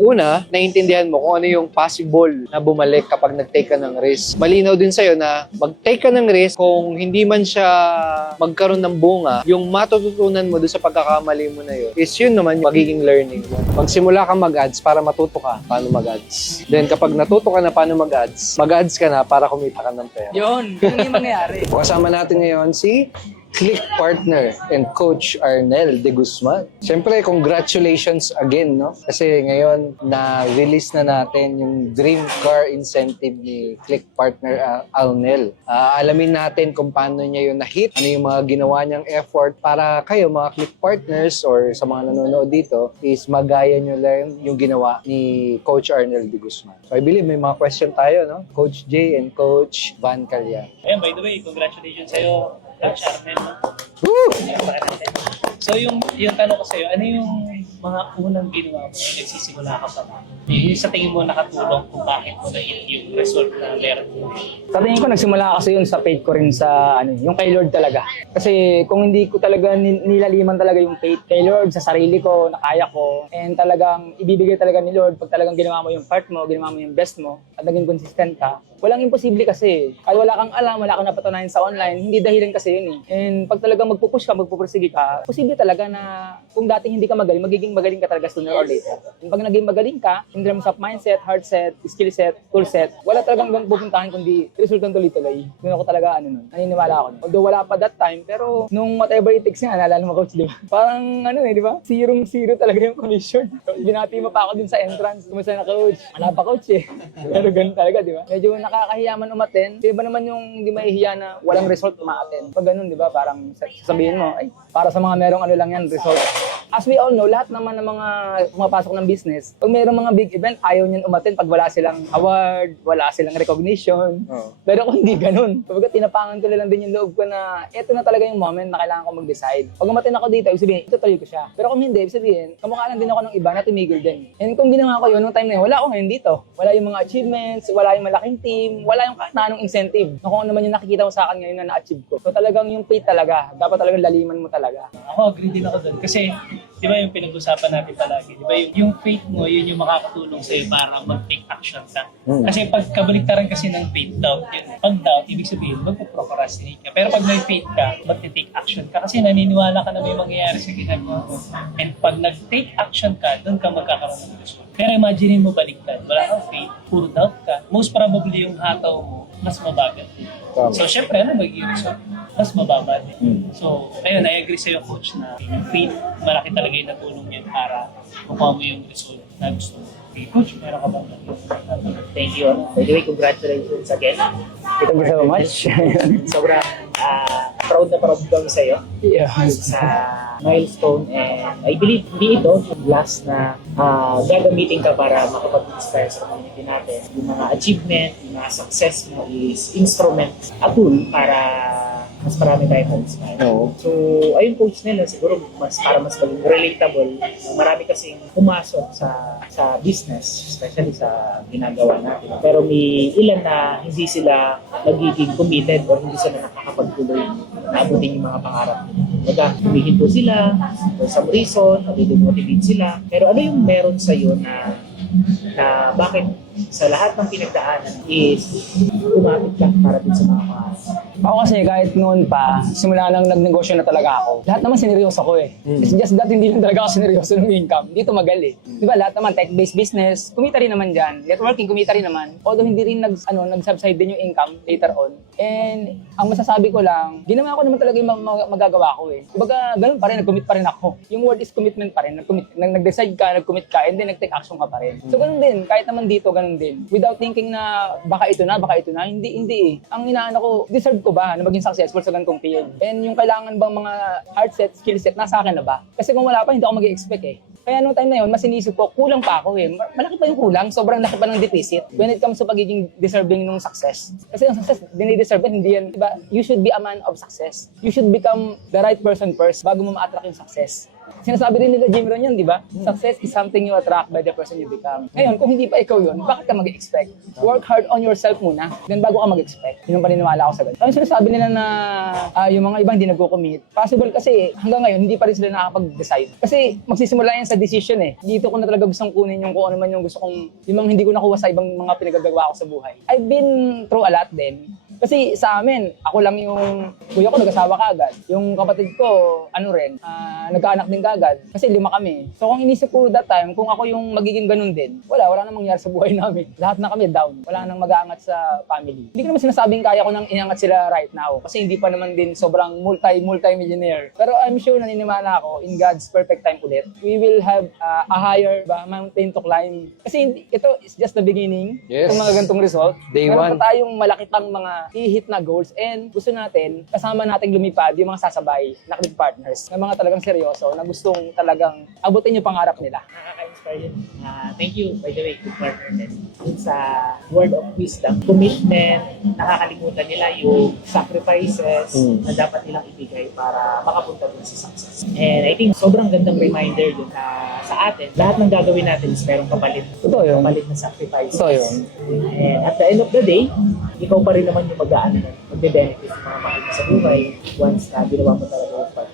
una, naiintindihan mo kung ano yung possible na bumalik kapag nag-take ka ng risk. Malinaw din sa'yo na mag-take ka ng risk kung hindi man siya magkaroon ng bunga, yung matututunan mo doon sa pagkakamali mo na yun is yun naman yung magiging learning mo. Magsimula ka mag-ads para matuto ka paano mag-ads. Then kapag natuto ka na paano mag-ads ka na para kumita ka ng pera. Yun yung mangyayari. Kasama natin ngayon si Click Partner and Coach Arnel De Guzman. Siyempre, congratulations again, no? Kasi ngayon, na-release na natin yung Dream Car Incentive ni Click Partner Arnel. Alamin natin kung paano niya yun na-hit, ano yung mga ginawa niyang effort para kayo, mga Click Partners or sa mga nanonood dito, is magaya nyo lang yung ginawa ni Coach Arnel De Guzman. So, I believe may mga question tayo, no? Coach Jay and Coach Van Calya. Ayun, by the way, congratulations sa'yo, Coach Arnel. Woo! So yung tanong ko sa'yo, ano yung mga unang ginawa mo nung nagsisimula ka pa? Yung sa tingin mo nakatulong kung bakit mo na-hit yung result na meron mo? Sa tingin ko, nagsimula kasi yun sa faith ko rin sa, yung kay Lord talaga. Kasi kung hindi ko talaga nilaliman talaga yung faith kay Lord sa sarili ko, na kaya ko, and talagang ibibigay talaga ni Lord pag talagang ginawa mo yung part mo, ginawa mo yung best mo, at naging consistent ka, walang imposible kasi. Kahit wala kang alam, wala kang napatunayan sa online, hindi dahilan kasi yun eh. And pag talagang magpupush ka, magpupursige ka, posible talaga na kung dating hindi ka magaling, magiging magaling ka talaga sooner or later. And pag naging magaling ka, in terms of mindset, heart set, skill set, tool set, wala talagang bang pupuntahan kundi resultang tuloy-tuloy. Doon ako talaga, naniniwala ako. Although wala pa that time, pero nung whatever it takes nga, naalala mo coach, di ba? Parang di ba? Zero talaga yung commission. Binati mo pa ako dun sa entrance. Kumusta na coach? Wala pa coach eh. Pero ganun talaga, di ba? Medyo nakakahiya man umaten. Di ba naman yung di mahihiya na walang result ma-attend? Pag ganun, di ba? Parang sasabihin mo, ay, para sa mga merong lang yan, result. As we all know, lahat naman ng mga pumapasok ng business, pag merong mga big event, ayaw niyan umattend pag wala silang award, wala silang recognition. Oh. Pero kung hindi ganun, kapag tinapangan ko lang din yung loob ko na eto na talaga yung moment na kailangan ko mag-decide. Pag umattend ako dito, ibig sabihin, itutuloy ko siya. Pero kung hindi, ibig sabihin, kamukha lang din ako ng iba na tumigil din. And kung ginawa ko yun, nung time na yun, wala ako ngayon dito. Wala yung mga achievements, wala yung malaking team, wala yung kahit na anong incentive. Na kung ano naman yung nakikita mo sa akin ngayon na na-achieve ko. So talagang yung faith talaga, dapat talagang laliman mo talaga. Ako, agree din ako doon. Kasi, di ba yung pinag-usapan natin palagi, di ba yung faith mo, yun yung makakatulong sa'yo para mag-take action ka. Kasi pag kabaliktaran kasi ng faith, doubt yun. Pag doubt, ibig sabihin, magpo-procrastinate ka. Pero pag may faith ka, mag-take action ka. Kasi naniniwala ka na may mangyayari sa ginagawa mo. And pag nag-take action ka, doon ka magkakaroon ng result. Pero imaginein mo baliktad, wala kang faith, puro doubt ka. Most probably yung hataw mo, mas mabagal. So, syempre, magiging result? Mas mababa din. So, ayun, I agree sa'yo, coach, na yung faith, malaki talaga yung natulong yan para makuha mo yung result na gusto mo. Okay, coach, meron ka ba? Thank you. By the way, congratulations again. Thank you so much. Sobrang proud na proud kami sa'yo. Yeah. Sa milestone, and I believe hindi ito yung last na gagamitin ka para makapag-inspire sa community natin. Yung mga achievement, yung mga success mo is instrument, a tool para mas marami tayong ma-inspire. No. So, ayun coach nila, siguro para mas maging relatable, marami kasing pumasok sa business, especially sa ginagawa natin. Pero may ilan na hindi sila magiging committed or hindi sila nakakapagtuloy na abutin yung mga pangarap nila. Baga, humihinto sila, for some reason, nadidemotivate sila. Pero ano yung meron sa'yo na bakit sa lahat ng pinagdaanan is kumapit ka para din sa mga pangarap? Ako kasi kahit noon pa, simula nang nagnegosyo na talaga ako, lahat naman sineryoso ko eh. It's just that hindi lang talaga ako sineryoso ng income. Hindi tumagal eh. Di ba lahat naman tech-based business, kumita rin naman dyan. Networking, kumita rin naman. Although hindi rin nag-subside din yung income later on. And ang masasabi ko lang, ginawa ko naman talaga yung magagawa ko eh. Kumbaga, ganun pa rin, nag-commit pa rin ako. Yung word is commitment pa rin. Nag-decide ka, nag-commit ka, and then nag-take action ka pa rin. So ganun din, kahit naman dito, ganun din. Without thinking na baka ito na, hindi eh. Ang inaano ko, deserve ko ba na maging successful sa ganitong field? And yung kailangan bang mga heart set, skill set, nasa akin na ba? Kasi kung wala pa, hindi ako mag-expect eh. Kaya nung time na yun, mas inisip ko, kulang pa ako eh. Malaki pa yung kulang, sobrang laki pa ng deficit when it comes to pagiging deserving ng success. Kasi yung success, dinideserve yan, hindi yan, diba? You should be a man of success. You should become the right person first bago mo ma-attract yung success. Sinasabi rin nila Jim Rohn yun, di ba? Success is something you attract by the person you become. Ngayon, kung hindi pa ikaw yun, bakit ka mag-expect? Work hard on yourself muna, then bago ka mag-expect. Yun ang paniniwala ko sa ganun. Ang sinasabi nila na yung mga ibang hindi nagko-commit, possible kasi hanggang ngayon, hindi pa rin sila nakakapag-decide. Kasi magsisimula yan sa decision eh. Dito ko na talaga gustong kunin yung kung ano man yung gusto kong, yung mga hindi ko nakuha sa ibang mga pinagagawa ko sa buhay. I've been through a lot din. Kasi sa amin, ako lang yung kuya ko nag-asawa kaagad. Yung kapatid ko, nagkaanak din kaagad. Kasi 5 kami. So kung inisip ko that time, kung ako yung magiging ganun din, wala nang mangyari sa buhay namin. Lahat na kami down. Wala nang mag-aangat sa family. Hindi ko naman sinasabing kaya ko nang inangat sila right now. Kasi hindi pa naman din sobrang multi-millionaire. Pero I'm sure naniniwala ako, in God's perfect time ulit, we will have a higher mountain to climb. Kasi ito is just the beginning. Yes. Kung mga gantong result. Day Meron one. pa tayong malaki pang mga i-hit na goals and gusto natin, kasama nating lumipad yung mga sasabay na click partners, na mga talagang seryoso, na gustong talagang abutin yung pangarap nila. Nakaka-inspire yun. Thank you, by the way, good partner din. Dun sa word of wisdom, commitment, nakakalimutan nila yung sacrifices na dapat nilang ibigay para makapunta dun sa success. And I think sobrang gandang reminder yun na sa atin, lahat ng gagawin natin is merong kapalit. Totoo yun. Kapalit na sacrifices. Totoo yun. And at the end of the day, ikaw pa rin naman yung magbe-benefit ng mga mahal mo sa buhay once na ginawa mo talaga yung part.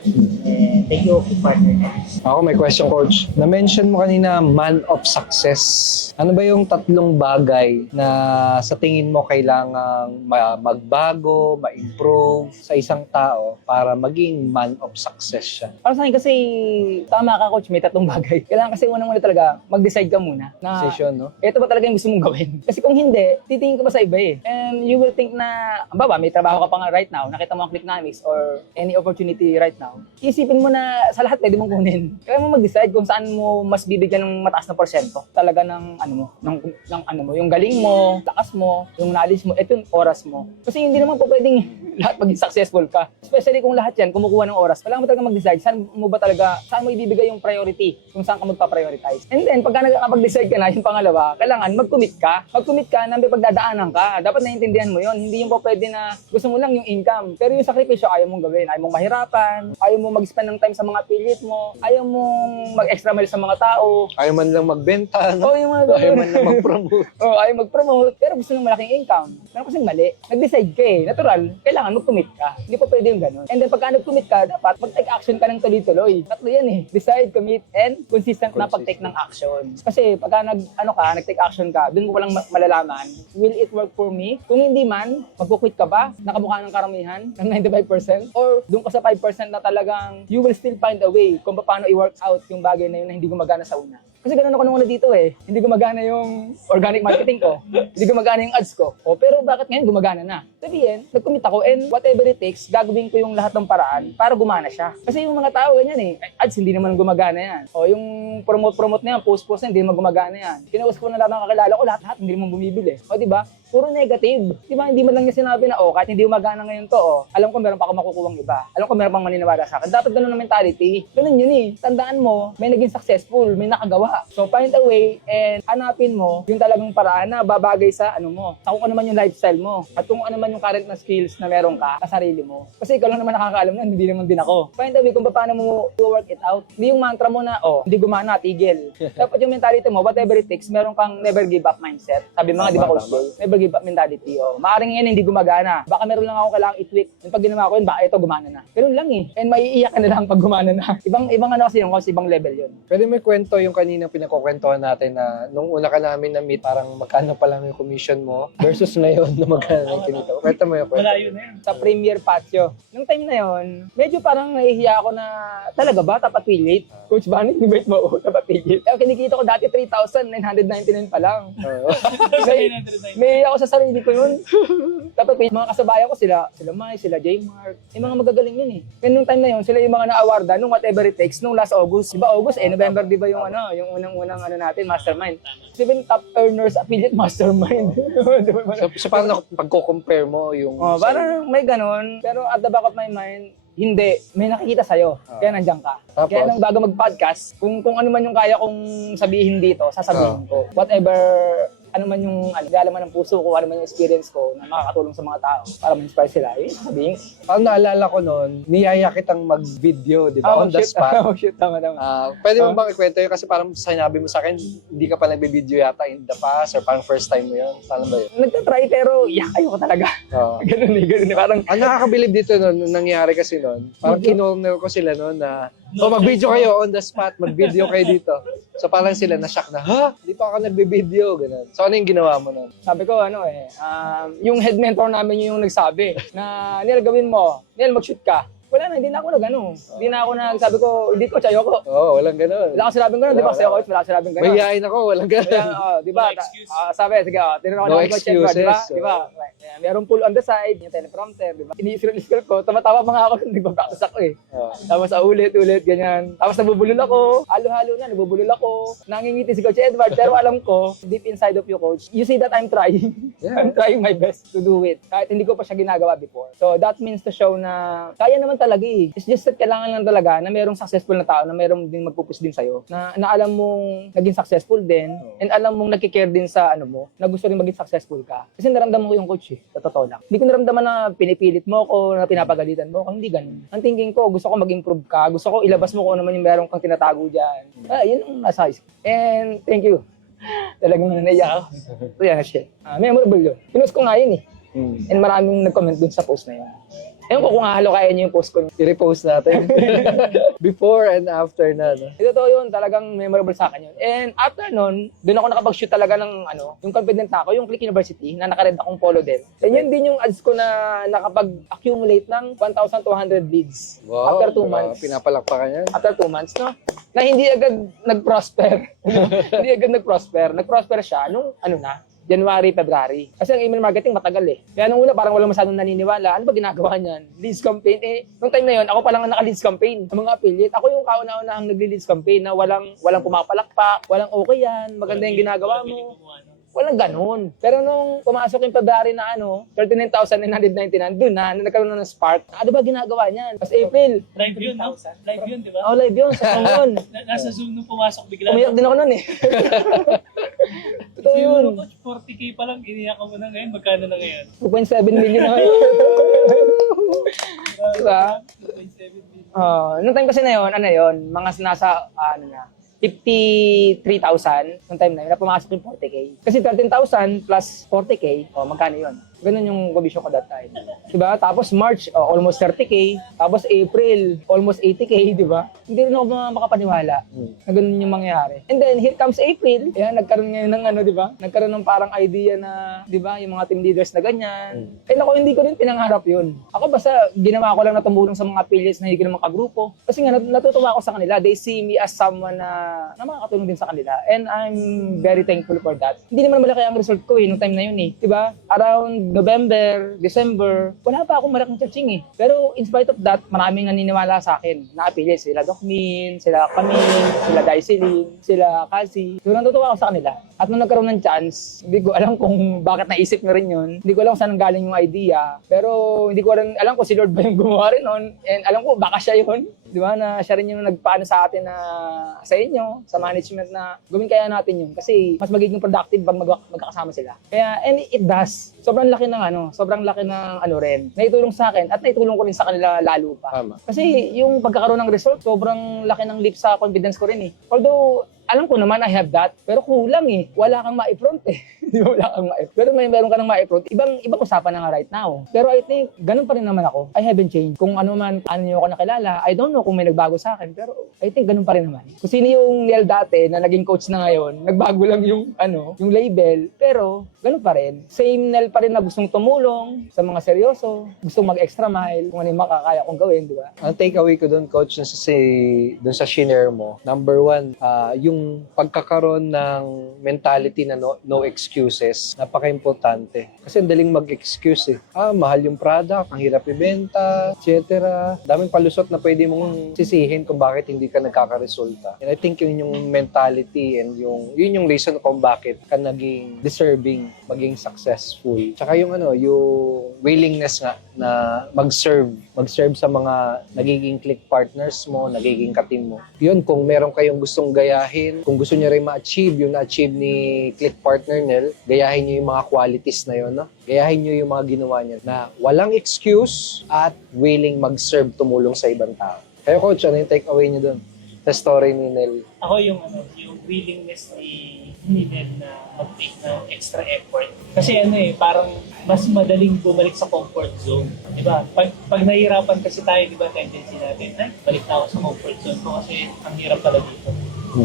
And thank you, partner. Ako may question, Coach. Na-mention mo kanina, man of success. Ano ba yung 3 bagay na sa tingin mo kailangang magbago, ma-improve sa isang tao para maging man of success siya? Para sa akin kasi, tama ka coach, may 3 bagay. Kailangan kasi unang-una talaga, mag-decide ka muna na Decision, no? ito ba talaga yung gusto mong gawin? Kasi kung hindi, titingin ka pa sa iba eh. And you will think na, baba, may trabaho ka pa nga right now, nakita mo ang Clicknomics or any opportunity right now, isipin mo na sa lahat pwede mong kunin. Kaya mo mag-decide kung saan mo mas bibigyan ng mataas na porsyento. Talaga ng yung galing mo, lakas mo, yung knowledge mo, ito yung oras mo. Kasi hindi naman po pwedeng lahat maging successful ka. Especially kung lahat yan, kumukuha ng oras. Kailangan mo talaga mag-decide saan mo ibibigay yung priority, kung saan ka magpa-prioritize. And then, pagka nakakapag-decide ka na, yung pangalawa, kailangan mag-commit ka. Mag-commit ka na may pagdadaanan ka. Dapat naiintindihan mo yon. Hindi yung po pwede na gusto mo lang yung income. Pero yung sakripisyo, ayaw mong gawin. Ayaw mong mahirapan, ayaw mong mag-spend ng time sa mga affiliate mo, ayaw mong mag-extra mile sa mga tao. Ayaw man lang magbenta, no? Yung mga Ayaw man lang mag-promote. ayaw mag-promote, pero gusto ng malaking income. Pero kasi mali. Nag-decide ka eh. Natural, kailangan mag-commit ka. Hindi pa pwede yung ganun. And then pagka nag-commit ka, dapat mag-take action ka ng tuloy-tuloy. 3 yan eh. Decide, commit, and consistent na pag-take ng action. Kasi pagka nag-take action ka, dun mo walang malalaman, will it work for me? Kung hindi man, mag-quit ka ba? Nakamukha ng karamihan ng 95%? Or dun ka sa 5% na talagang you will still find a way kung paano i-work out yung bagay na yun na hindi gumagana sa una. Kasi ganun ako nung una dito eh. Hindi gumagana yung organic marketing ko. Hindi gumagana yung ads ko. Pero bakit ngayon gumagana na? Sabihin, nag-commit ako and whatever it takes, gagawin ko yung lahat ng paraan para gumana siya. Kasi yung mga tao ganyan eh. Ads hindi naman gumagana yan. Yung promote na yan, post na hindi naman gumagana yan. Kinausap ko na lahat ng kakilala ko, lahat hindi naman bumibili. Diba? Puro negative. Diba? Hindi man lang niya sinabi na, kahit hindi gumagana ngayon to, alam ko meron pa ako makukuhang iba. Alam ko meron pang maniniwala sa akin. Dapat ganun na mentality. Ganun yun eh. Tandaan mo, may naging successful, may nakagawa. So find a way and hanapin mo yung talagang paraan na babagay sa mo. Sa kung ano man yung lifestyle mo. At kung ano man yung current na skills na meron ka sa sarili mo. Kasi ikaw lang naman nakakaalam na, hindi naman din ako. Find a way kung paano mo work it out. Hindi yung mantra mo na, hindi gumana, tigil. Dapat yung mentality mo, whatever it takes, meron kang never give up mindset. Sabi mga, di ba, Coach Jay? Never give up mentality. Maaring yan hindi gumagana. Baka meron lang ako kailangang i-tweak. Yung pag ginawa ko yun, baka ito gumana na. Ganun lang eh. And maiiyak ka na lang pag gumana na. Ibang kasi yung ibang level yun. Pwede may kwento yung kaninang pinakukwentuhan natin na nung una ka namin na-meet, parang magkano pa lang yung commission mo versus ngayon na magkano yung kinita mo. Kwento mo yung kwento. Malayo na yun. Sa Premier Patio. Nung time na yon, medyo parang nahihiya ako na talaga ba tapat affiliate? Coach Banny, invite mo tapat affiliate. Kaya kinikita ko dati 3,999 pa lang. May ako sa sarili ko yun. Dapat mga kasabayan ko sila Mai, sila J Mark. Yung mga magagaling yun eh. Kaya nung time na yun, sila yung mga na-awarda nung whatever it takes nung last August. Diba August November di ba yung yung unang natin, mastermind. 7 top earners affiliate mastermind. Diba? So paano pagko-compare mo yung... Parang may ganun. Pero at the back of my mind, hindi. May nakikita sa'yo. Kaya nandiyan ka. Tapos? Kaya nang bago mag-podcast, kung ano man yung kaya kong sabihin dito, sasabihin ko. Whatever ano man yung lalaman ng puso ko, ano man yung experience ko na makakatulong sa mga tao para ma-inspire sila. Yun, sabihin. Ang naalala ko noon, niyaya kitang mag-video, di ba? On the spot. Oh, shit, tama. Pwede mo bang ikwento yun? Kasi parang sinabi mo sa akin, hindi ka pa nagbe-video yata in the past or parang first time mo yun. Paano ba yun? Nagtatry pero ayaw ko talaga. Oo. Ganun eh. Parang, Ang nakakabilib dito noon, nangyari kasi noon, parang kinorner ko sila noon na, mag-video kayo on the spot, mag-video kayo dito. So parang sila na-shock na, ha? Di pa ako nagbe-video, gano'n. So ano yung ginawa mo noon? sabi ko, yung head mentor namin yung nagsabi na, Neil, gawin mo. Neil, mag-shoot ka. Wala na, hindi na ako Hindi na ako sabi ko, hindi ko, chayo ko. Oo, walang gano'n. Wala akong sinabing gano'n, di ba? Kasi ako, wala akong sinabing gano'n. Mahihain ako, walang Kaya, gano'n. di ba? No excuse. Sabi, sige, tinanong ko No ng coach Edward, di ba? excuses, Di ba? Merong pull on the side, yung teleprompter, di ba? Ini-scroll ko, tama-tama pa nga ako, nagbapractice ako eh. Oo. Tapos ulit, ganyan. Tapos nabubulol ako, halo-halo na, nabubulol ako. Nangingiti si Coach Edward, pero alam ko, deep inside of you, Coach, you see that I'm trying. Yeah. I'm trying my best to do it. Kahit hindi ko pa siya ginagawa before. So that means to show na kaya naman talaga eh. It's just that kailangan lang talaga na merong successful na tao, na merong din magpupus din sa'yo, na alam mong naging successful din, and alam mong nagkikare din sa mo, na gusto rin maging successful ka. Kasi naramdaman ko yung coach eh, sa totoo lang. Hindi ko naramdaman na pinipilit mo ko, na pinapagalitan mo ko, hindi ganun. Ang thinking ko, gusto ko mag-improve ka, gusto ko ilabas mo kung ano man yung meron kang tinatago dyan. Yun ang nasa isip. And thank you. Talagang nanaiyak ako. So yan, shit. Memorable yun. Pinost ko nga yun eh. And maraming nag-comment dun sa post na yun. Ewan ko kung halo kaya niyo yung post ko. I-repost natin. Before and after na, no? Ito to yun, talagang memorable sa akin yun. And after nun, doon ako nakapag-shoot talaga ng yung confident ako, yung Click University, na naka-red akong polo din. And yun din yung ads ko na nakapag-accumulate ng 1,200 leads. Wow, After 2 months. Pinapalakpakan yan. After 2 months, no? Na hindi agad nag-prosper. Hindi agad nag-prosper. Nag-prosper siya nung January, February. Kasi ang email marketing matagal eh. Kaya nung una parang walang masyadong naniniwala. Ano ba ginagawa niyan? Leads campaign. Nung time na yun, ako pa lang ang naka-leads campaign sa mga affiliate. Ako yung kauna-unahang nagli-leads campaign na walang pumapalakpak, walang okay yan, maganda yung ginagawa mo. Walang ganun. Pero nung pumasok yung February na 39,999, dun na nagkaroon na ng spark. Ano ba ginagawa niyan? Tapos April. Live yun, no? Live yun, di ba? Oh, live yun. Sa Zoom yun. Nasa Zoom nung pumasok bigla. Umiyak din ako nun eh. Totoo yun. Siguro, coach, 40K pa lang, iniyak mo na ngayon. Magkano na ngayon? 2.7 million na ngayon. Diba? 2.7 million. Nung time kasi na yun, mga nasa, 53,000 nung time na yun, na pumasok yung 40K. Kasi 13,000 plus 40K, magkano yun? Ganun yung commission ko that time. Diba? Tapos March, almost 30K. Tapos April, almost 80K, diba? Hindi rin ako makapaniwala na ganun yung mangyayari. And then, here comes April. Ayan, nagkaroon ngayon ng diba? Nagkaroon ng parang idea na, diba, yung mga team leaders na ganyan. And ako, hindi ko rin pinangarap yun. Ako basta, ginawa ko lang na tumulong sa mga affiliates na hindi ko naman kagrupo. Kasi nga, natutuwa ako sa kanila. They see me as someone na makakatulong din sa kanila. And I'm very thankful for that. Hindi naman malaki ang result ko nung time na yun eh. Diba? Around November, December, wala pa akong malaking charging eh. Pero in spite of that, maraming naniniwala sa akin na affiliates. Sila Doc Min, sila Camille, sila Daiselin, sila Cassie. So natutuwa ako sa kanila. At nung nagkaroon ng chance, hindi ko alam kung bakit naisip na rin yun. Hindi ko alam kung saan galing yung idea. Pero hindi ko rin alam kung si Lord ba yung gumawa rin nun. And alam ko, baka siya yun. Di ba? Na siya rin yung nagpaano sa atin na sa inyo, sa management na gawin kaya natin yun. Kasi mas magiging productive pag magkakasama sila. Kaya, and it does. Sobrang laki ng rin. Naitulong sa akin at naitulong ko rin sa kanila lalo pa. Tama. Kasi yung pagkakaroon ng result, sobrang laki ng leap sa confidence ko rin eh. Although, alam ko naman I have that, pero kulang eh. Wala kang ma-front eh. Di ba wala kang ma-front? Pero meron ka ng ma-front, ibang usapan na nga right now. Pero I think, ganun pa rin naman ako. I haven't changed. Kung ano man, ano nyo ako nakilala, I don't know kung may nagbago sa akin, pero I think ganun pa rin naman. Kung sino yung Neil dati na naging coach na ngayon, nagbago lang yung label, pero ganun pa rin. Same Neil pa rin na gustong tumulong sa mga seryoso, gustong mag-extra mile, kung ano yung makakaya kong gawin, di ba? Ang takeaway ko doon, coach, dun sa shinare mo, number 1, yung pagkakaroon ng mentality na no excuses, napaka-importante. Kasi ang daling mag-excuse eh. Mahal yung product, ang hirap ibenta, etc. Daming palusot na pwede mong sisihin kung bakit hindi ka nagkakaresulta. And I think yun yung mentality and yun yung reason kung bakit ka naging deserving, maging successful. Tsaka yung yung willingness nga na mag-serve sa mga nagiging click partners mo, nagiging ka-team mo. Yun, kung meron kayong gustong gayahin, gayahin. Kung gusto niyo rin ma-achieve yung na-achieve ni Click Partner Nel, gayahin niyo yung mga qualities na yun, no? Gayahin niyo yung mga ginawa niya na walang excuse at willing mag-serve, tumulong sa ibang tao. Kaya coach, ano yung take away niyo dun sa story ni Nel? Ako yung yung willingness ni Ned na mag-take ng extra effort. Kasi parang mas madaling bumalik sa comfort zone. Di ba? Pag nahihirapan kasi tayo, di ba, tendency natin, balik na ako sa comfort zone ko kasi ang hirap pala dito.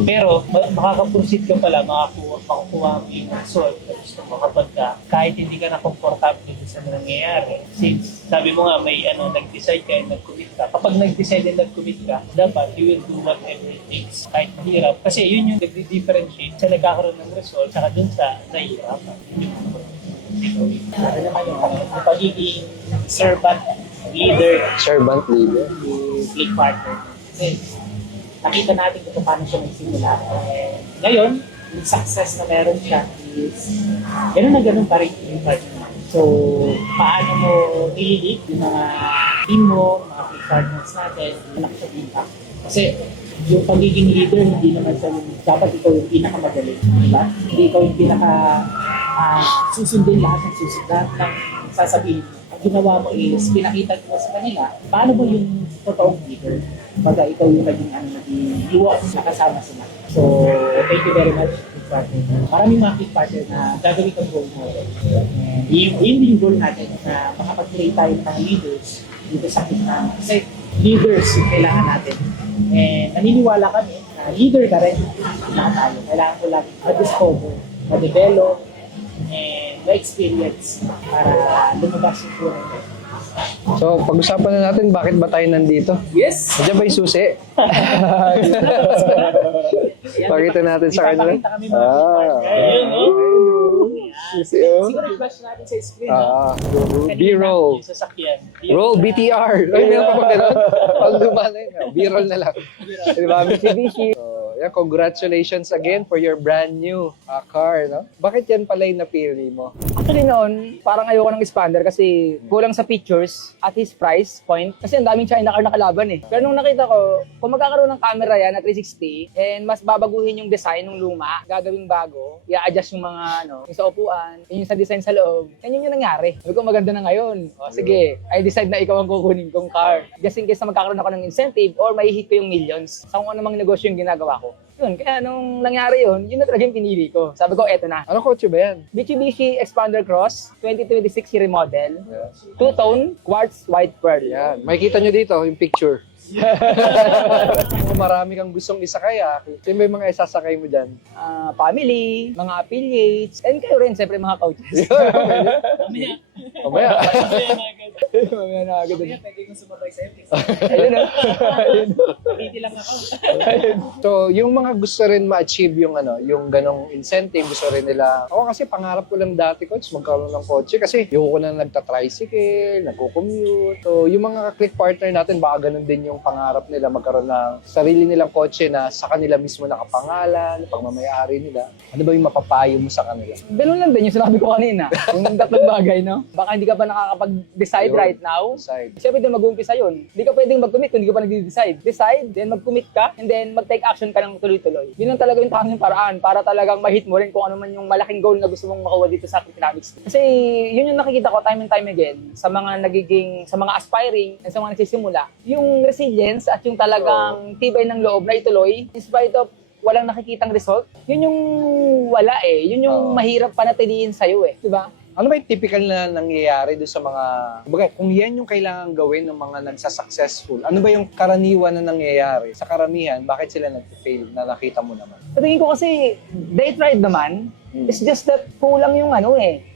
Pero makakaproceed ka pala, makukuha mo yung result na gusto mo kapag kahit hindi ka na komportable dito sa nangyayari. Since sabi mo nga may nag-decide ka and nag-commit ka. Kapag nag-decide and nag-commit ka, dapat you will do whatever it takes kahit mahirap. Kasi yun yung nag-differentiate sa nagkakaroon ng result saka dun sa nahihirapan. Ano naman yung pagiging servant leader Servant leader. ni Click Partner. Kasi nakita natin kung paano siya nagsimula. Ngayon, yung success na meron siya is gano'n na gano'n pa rin yung partner. So, paano mo nililig yung mga team mo, mga Click Partners natin, malaki siya impact. Kasi yung pagiging leader, hindi naman sa dapat ikaw yung pinakamadali. Diba? Hindi ikaw yung susundin lahat ng sasabihin mo. Ang ginawa mo is, pinakita mo sa kanila, paano mo yung totoong leader? Baga ikaw yung naging naging luwag na kasama sila. So, thank you very much, Click Partner. Maraming mga Click Partner na gagawin kang goal model. And yun din yung goal natin na makapag-create tayo ng mga leaders dito sa Click namin. Kasi leaders yung kailangan natin. And naniniwala kami na leader ka rin lahat tayo. Kailangan ko lang ma-discover, ma-develop, and ma-experience para lumabas yung tunay mo. So, pag-usapan na natin bakit ba tayo nandito. Yes! Nandiyan ba yung susi? Pakita natin sa kanila. Ipapakita kami mga Click Partner. Ayun, Susi, oh. Siguro i-flash natin sa screen. B-roll. Yung sasakyan. Roll BTR. Ay, meron pa ba ganun? Pag luma na yun. B-roll na lang. Di ba? Mitsubishi. So, yeah, congratulations again for your brand new car, no? Bakit yan pala yung napili mo? Actually noon, parang ayoko ng expander kasi kulang sa features at his price point. Kasi ang daming China car na kalaban eh. Pero nung nakita ko, kung magkakaroon ng camera yan na 360 and mas babaguhin yung design ng luma, gagawing bago, i-adjust yung mga yung sa upuan, yung sa design sa loob, yan yung nangyari. Sabi ko maganda na ngayon. O sige, I decide na ikaw ang kukunin kong car. Just in case na magkakaroon ako ng incentive or mahihit ko yung millions sa kung anumang negosyo yung ginagawa ko. Yun, kaya nung nangyari yun na talaga yung pinili ko. Sabi ko, eto na. Ano kotse ba yan? Mitsubishi Expander Cross, 2026 series model. Two-tone, quartz white pearl. Yan. Makikita nyo dito yung picture. Kung marami kang gustong isakay, sino ba yung mga isasakay mo dyan? Family, mga affiliates, and kayo rin, siyempre mga coaches. Mamaya. Mamaya. Mamaya na agad. Mamaya, pwede kong sumabay sa FX. Ayun na. Hindi lang ako. So, yung mga gusto rin ma-achieve yung yung ganong incentive, gusto rin nila. Ako kasi pangarap ko lang dati, coach, magkaroon ng kotse kasi yung ko na nagta-tricycle, nagko-commute. So, yung mga Click Partner natin, baka ganun din yung pangarap nila, magkaroon ng sarili nilang kotse na sa kanila mismo nakapangalan, pagmamayari nila. Ano ba yung mapapayo mo sa kanila? Ganun lang din yung sinabi ko kanina. Yung tatlong bagay, no? Baka hindi ka pa nakakapag-decide Ayun. right now. Side. Siyempre din mag-uumpisa yun. Hindi ka pwedeng mag-commit kung hindi ka pa nag-decide. Decide, then mag-commit ka, and then mag-take action ka ng tuloy-tuloy. Yun lang talaga yung tanging paraan para talagang ma-hit mo rin kung ano man yung malaking goal na gusto mong makuha dito sa Clicknomics. Kasi yun yung nakikita ko time and time again sa mga aspiring and sa mga nagsisimula. Yung resilience at yung talagang tibay ng loob na ituloy in spite of walang nakikitang result, yun yung wala eh. Yun yung mahirap panatiliin sa'yo eh. Diba? Ano ba yung typical na nangyayari doon sa mga... Kung yan yung kailangan gawin ng mga nagsasuccessful, ano ba yung karaniwan na nangyayari? Sa karamihan, bakit sila nag-fail na nakita mo naman? Sa tingin ko kasi, they tried naman. It's just that kulang yung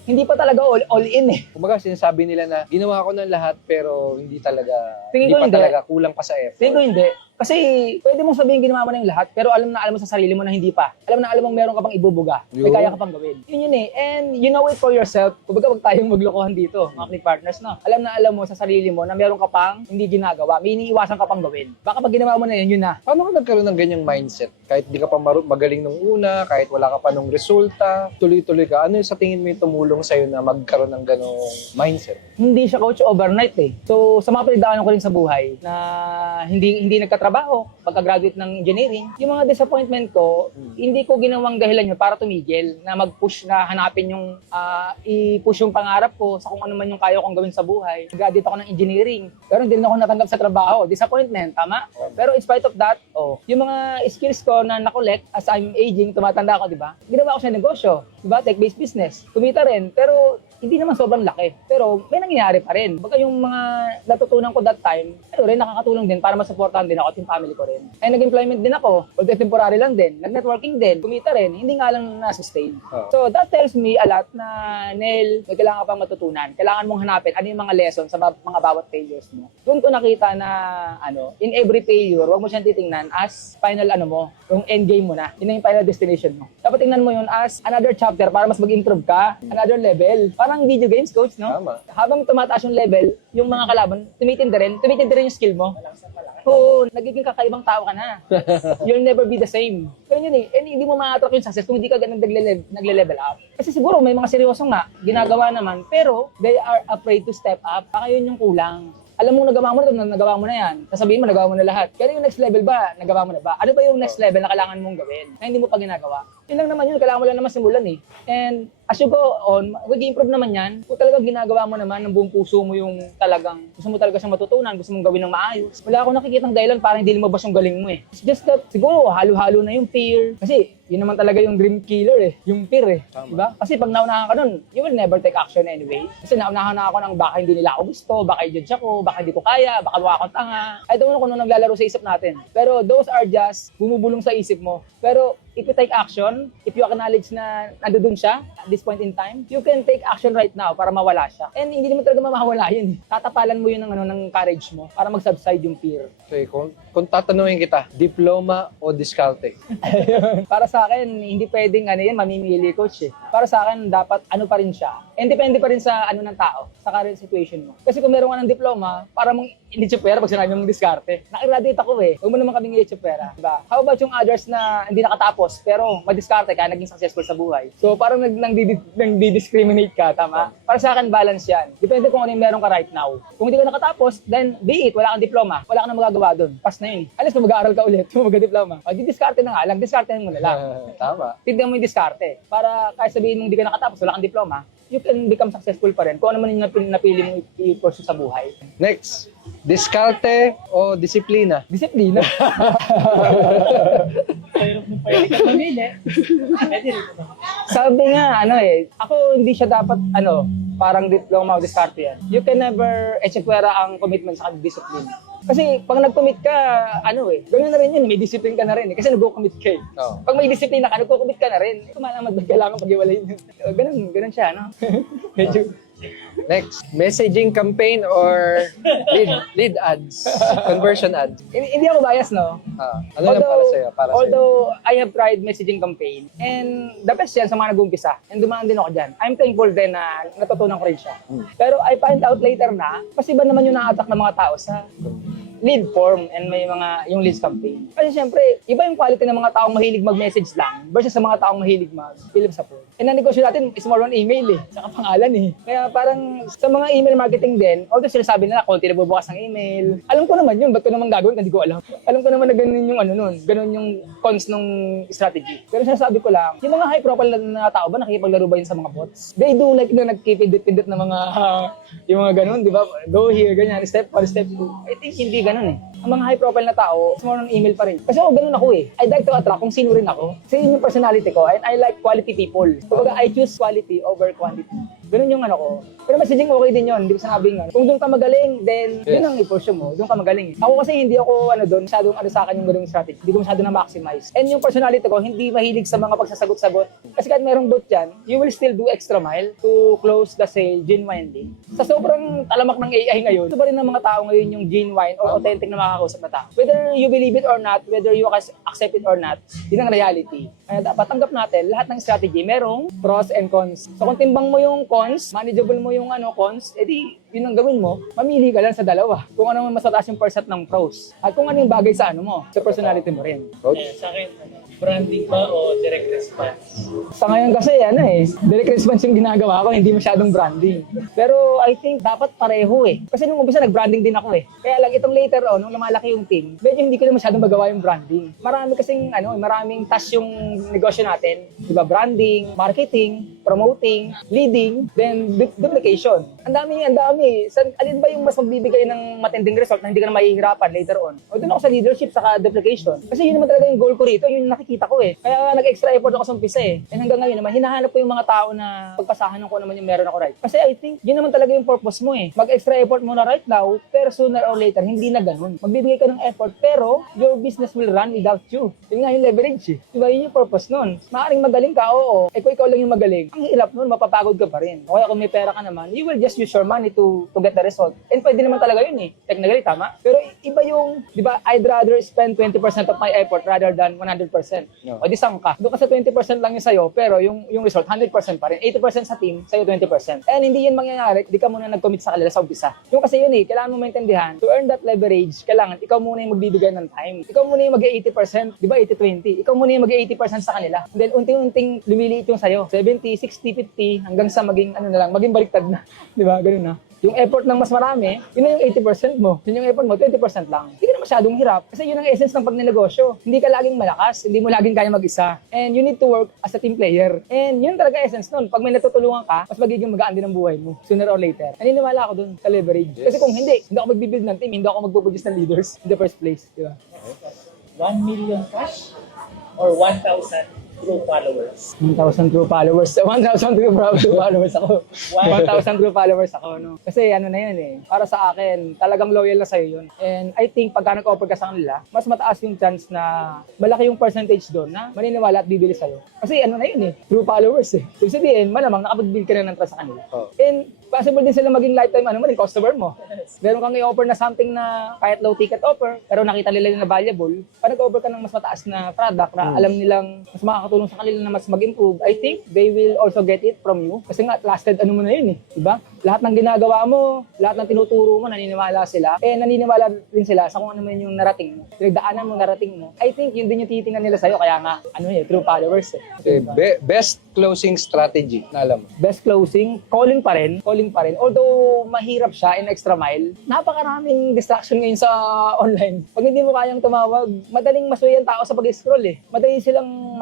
hindi pa talaga all in eh. Kumbaga, sinasabi nila na ginawa ko ng lahat pero hindi talaga... Tingin ko pa hindi. talaga, kulang pa sa effort. Tingin ko hindi. Kasi pwede mong sabihin ginawa mo na yung lahat, pero alam mo sa sarili mo na hindi pa. Alam mong meron ka pang ibubuga. May Yun. kaya ka pang gawin. Yun eh. And you know it for yourself. Kumbaga wag tayong maglokohan dito, mga Click Partners, no? Alam mo sa sarili mo na meron ka pang hindi ginagawa. May iniiwasan ka pang gawin. Baka pag ginawa mo na yun na. Paano ka nagkaroon ng ganyang mindset? Kahit di ka pa magaling nung una, kahit wala ka pa nung resulta, tuloy-tuloy ka. Ano yung sa tingin mo yung tumulong sa'yo na magkaroon ng ganong mindset? Hindi siya coach overnight eh. So sa mga pinagdaanan ko rin sa buhay na hindi nagkatrabaho, pagka-graduate ng engineering, yung mga disappointment ko, hindi ko ginawang dahilan yun para tumigil, na mag-push na hanapin yung, i-push yung pangarap ko sa kung ano man yung kaya kong gawin sa buhay. Graduate ako ng engineering, pero hindi rin ako natanggap sa trabaho. Disappointment, tama? Pero in spite of that, yung mga skills ko na na-collect as I'm aging, tumatanda ako, di ba? Ginawa ko siya negosyo, di ba? Tech-based business. Kumita rin, pero hindi naman sobrang laki. Pero may nangyayari pa rin. Baka yung mga natutunan ko that time, nakakatulong din para masuportahan din ako at yung family ko rin. Ay nag-employment din ako, although temporary lang din. Nag-networking din, kumita rin, hindi nga lang na-sustain. So that tells me a lot na, Nel, may kailangan ka pang matutunan. Kailangan mong hanapin ano yung mga lessons sa mga bawat failures mo. Doon ko nakita na, in every failure, wag mo siyang titingnan as final yung end game mo na. Yun na yung final destination mo. Dapat tingnan mo yun as another chapter para mas mag-improve ka, another level. Parang video games, coach, no? Tama. Habang tumataas yung level, yung mga kalaban, tumitindi rin yung skill mo. Oo, nagiging kakaibang tao ka na. You'll never be the same. Pero yun eh, and hindi mo ma-attract yung success kung hindi ka ganun nagle-level up. Kasi siguro may mga seryosong nga, ginagawa naman, pero they are afraid to step up. Baka yun yung kulang. Alam mo nagawa mo na yan. Sasabihin mo, nagawa mo na lahat. Pero yung next level ba, nagawa mo na ba? Ano ba yung next level na kailangan mong gawin na hindi mo pa ginagawa? Yun lang naman yun, kailangan mo lang naman simulan eh. And as you go on, mag-improve naman yan. Kung talagang ginagawa mo naman ng buong puso mo yung talagang, gusto mo talaga siyang matutunan, gusto mong gawin ng maayos. Wala akong nakikitang dahilan para hindi lumabas yung galing mo eh. It's just that, siguro, halo-halo na yung fear. Kasi, yun naman talaga yung dream killer eh. Yung fear eh. Diba? Kasi pag naunahan ka nun, you will never take action anyway. Kasi naunahan na ako ng baka hindi nila ako gusto, baka i-judge ako, baka hindi ko kaya, baka mukha akong tanga. I don't know kung ano naglalaro sa isip natin. Pero those are just bumubulong sa isip mo. Pero if you take action, if you acknowledge na nandoon siya at this point in time, you can take action right now para mawala siya. And hindi naman talaga mawawala yun. Tatapalan mo yun ng courage mo para mag-subside yung fear. Okay, kung tatanungin kita, diploma o diskarte? Para sa akin, hindi pwedeng mamimili, coach eh. Para sa akin, dapat pa rin siya. And depende pa rin sa ng tao, sa current situation mo. Kasi kung meron ka ng diploma, para mong hindi pera pag sinabi mong diskarte. Nakagraduate ako eh. Huwag mo naman kaming hindi pera. Diba? How about yung others na hindi nakatapos, pero madiskarte ka, naging successful sa buhay. So parang nang-discriminate ka, tama? Para sa akin, balance yan. Depende kung ano yung meron ka right now. Kung hindi ka nakatapos, then be it. Wala kang diploma. Wala kang magagawa doon. Pass na yun. Alas kung mag-aaral ka ulit, kung mag-diploma. Di-discarte na nga lang. Discartehan mo na lang. Tama. Tignan mo yung diskarte. Para kahit sabihin mong hindi ka nakatapos, wala kang diploma, you can become successful pa rin kung ano man yung napili mo i-pursue sa buhay. Next, diskarte o disiplina? Disiplina. Pero kung pwede ka mamili, pwede rin naman. Sabi nga, ako hindi siya dapat, parang diploma o diskarte yan. You can never echekwera ang commitment sa discipline. Kasi pag nag-commit ka, ganoon na rin yun, may discipline ka na rin kasi nag-commit ka eh. Oh. Pag may discipline ka, nag-commit ka na rin. Kumalamat ba kailangan pag-iwalayin yun? Ganun siya, no? Medyo. Next, messaging campaign or lead ads? Conversion ads? Hindi ako bias, no? Ano lang para sa'yo? Although I have tried messaging campaign and the best yan sa mga nag-umpisa and dumaan din ako dyan. I'm thankful din na natutunan ko rin siya. Pero I find out later na mas iba naman yung na-attack ng mga tao sa lead form and may yung leads campaign. Kasi syempre, iba yung quality ng mga taong mahilig mag-message lang versus sa mga taong mahilig mag-fill up sa form. And ang negosyo natin is more on email eh, saka pangalan eh. Kaya parang sa mga email marketing din, although sinasabi nila, konti na bubukas ng email. Alam ko naman yun, ba't ko naman gagawin? Hindi ko alam. Alam ko naman na ganun yung ganun yung cons nung strategy. Pero sinasabi ko lang, yung mga high profile na tao ba, nakikipaglaro ba yun sa mga bots? They do like na nagkipindit-pindit na mga, yung mga ganun, di ba? Go here, ganyan, step 1, step 2. I think hindi ganun eh. Ang mga high profile na tao, it's more on email pa rin. Kasi ganun ako eh. I like to attract kung sino rin ako. Kasi yun yung personality ko and I like quality people. Kumbaga, I choose quality over quantity. Ganun yung ko. Pero messaging okay din yun. Hindi ko sinabing kung doon ka magaling, then yun ang i-pursue mo. Doon ka magaling. Ako kasi hindi ako doon, masyadong sa akin yung ganung strategy. Hindi ko masyado na-maximize. And yung personality ko, hindi mahilig sa mga pagsasagot-sagot. Kasi kahit merong bot yan, you will still do extra mile to close the sale genuinely. Sa sobrang talamak ng AI ngayon, ito ba rin ng mga tao ngayon yung genuine or authentic na makakausap na tao. Whether you believe it or not, whether you accept it or not, yun ang reality. Kaya dapat tanggap natin, lahat ng strategy, merong pros and cons. So kung timbang mo yung cons, manageable mo yung cons, edi yun ang gawin mo, mamili ka lang sa dalawa. Kung ano mas mataas yung percent ng pros. At kung ano yung bagay sa mo, sa personality mo rin. Coach? Sa akin, branding ba o direct response? Sa ngayon kasi, direct response yung ginagawa ko, hindi masyadong branding. Pero I think dapat pareho Kasi nung umpisa, nag-branding din ako Kaya lang itong later on, nung lumalaki yung team, medyo hindi ko na masyadong magawa yung branding. Marami kasing, maraming task yung negosyo natin. Diba? Branding, marketing, promoting, leading, then duplication. Ang dami. Alin ba yung mas magbibigay ng matinding result na hindi ka na mahihirapan later on? O doon ako sa leadership, saka duplication. Kasi yun naman talaga yung goal ko rito, yun yung nakikita ko Kaya nag-extra effort ako sa umpisa And hanggang ngayon naman, hinahanap ko yung mga tao na pagpasahan ko naman yung meron ako right. Kasi I think, yun naman talaga yung purpose mo Mag-extra effort mo na right now, pero sooner or later, hindi na ganun. Magbibigay ka ng effort, pero your business will run without you. Yun nga yung leverage Diba yun yung purpose nun? Maaaring magaling ka, oo. Kung ikaw lang yung magaling, ang hirap nun, mapapagod ka pa rin. O kaya kung may pera ka naman, you will just use your money to get the result. And pwede naman talaga yun Technically, tama. Pero iba yung, di ba, I'd rather spend 20% of my effort rather than 100%. No. O di saan ka? Doon ka sa 20% lang yung sa'yo, pero yung result, 100% pa rin. 80% sa team, sa'yo 20%. And hindi yun mangyayari, di ka muna nag-commit sa kanila sa umpisa. Yung kasi yun kailangan mo maintindihan, to earn that leverage, kailangan ikaw muna yung magbibigay ng time. Ikaw muna yung mag-80%, di ba 80-20? Ikaw muna yung mag-80% sa kanila. And then unti-unting lumiliit yung sa'yo. 70, 60, 50, hanggang sa maging maging baliktad na. Di ba? Ganun na. Yung effort ng mas marami, yun na yung 80% mo. Yun yung effort mo, 20% lang. Hindi ka na masyadong hirap. Kasi yun ang essence ng pagnenegosyo. Hindi ka laging malakas, hindi mo laging kaya mag-isa. And you need to work as a team player. And yun talaga essence nun. Pag may natutulungan ka, mas magiging magaan din ang buhay mo. Sooner or later. Naniniwala ako dun sa leverage. Kasi kung hindi ako magbibuild ng team, hindi ako magpuproduce ng leaders in the first place. Di ba? 1 million cash or 1,000 true followers? 1,000 true followers. 1,000 true followers ako. 1,000 true followers ako, no? Kasi na yun Para sa akin, talagang loyal na sa'yo yun. And I think pagka nag-offer ka sa kanila, mas mataas yung chance na malaki yung percentage doon na maniniwala at bibili sa'yo. Kasi na yun true followers Ibig sabihin, malamang nakapag-build ka na ng trust sa kanila. Oh. And possible din sila maging lifetime maging customer mo. Meron kang i-offer na something na kahit low ticket offer, pero nakita nila yung na valuable, pag nag-offer ka ng mas mataas na product na alam nilang mas makakatulong sa kanila na mas mag-improve, I think they will also get it from you. Kasi nga, lasted mo na yun diba? Lahat ng ginagawa mo, lahat ng tinuturo mo, naniniwala sila. Naniniwala rin sila sa kung ano man yung narating mo. Pinagdaanan mo, narating mo. I think yun din yung titingnan nila sa'yo, kaya nga, true followers Best closing strategy na alam mo. Best closing, calling pa rin. Although mahirap siya in extra mile, napakaraming distraction ngayon sa online. Pag hindi mo kayang tumawag, madaling masuya ang tao sa pag-scroll Madali silang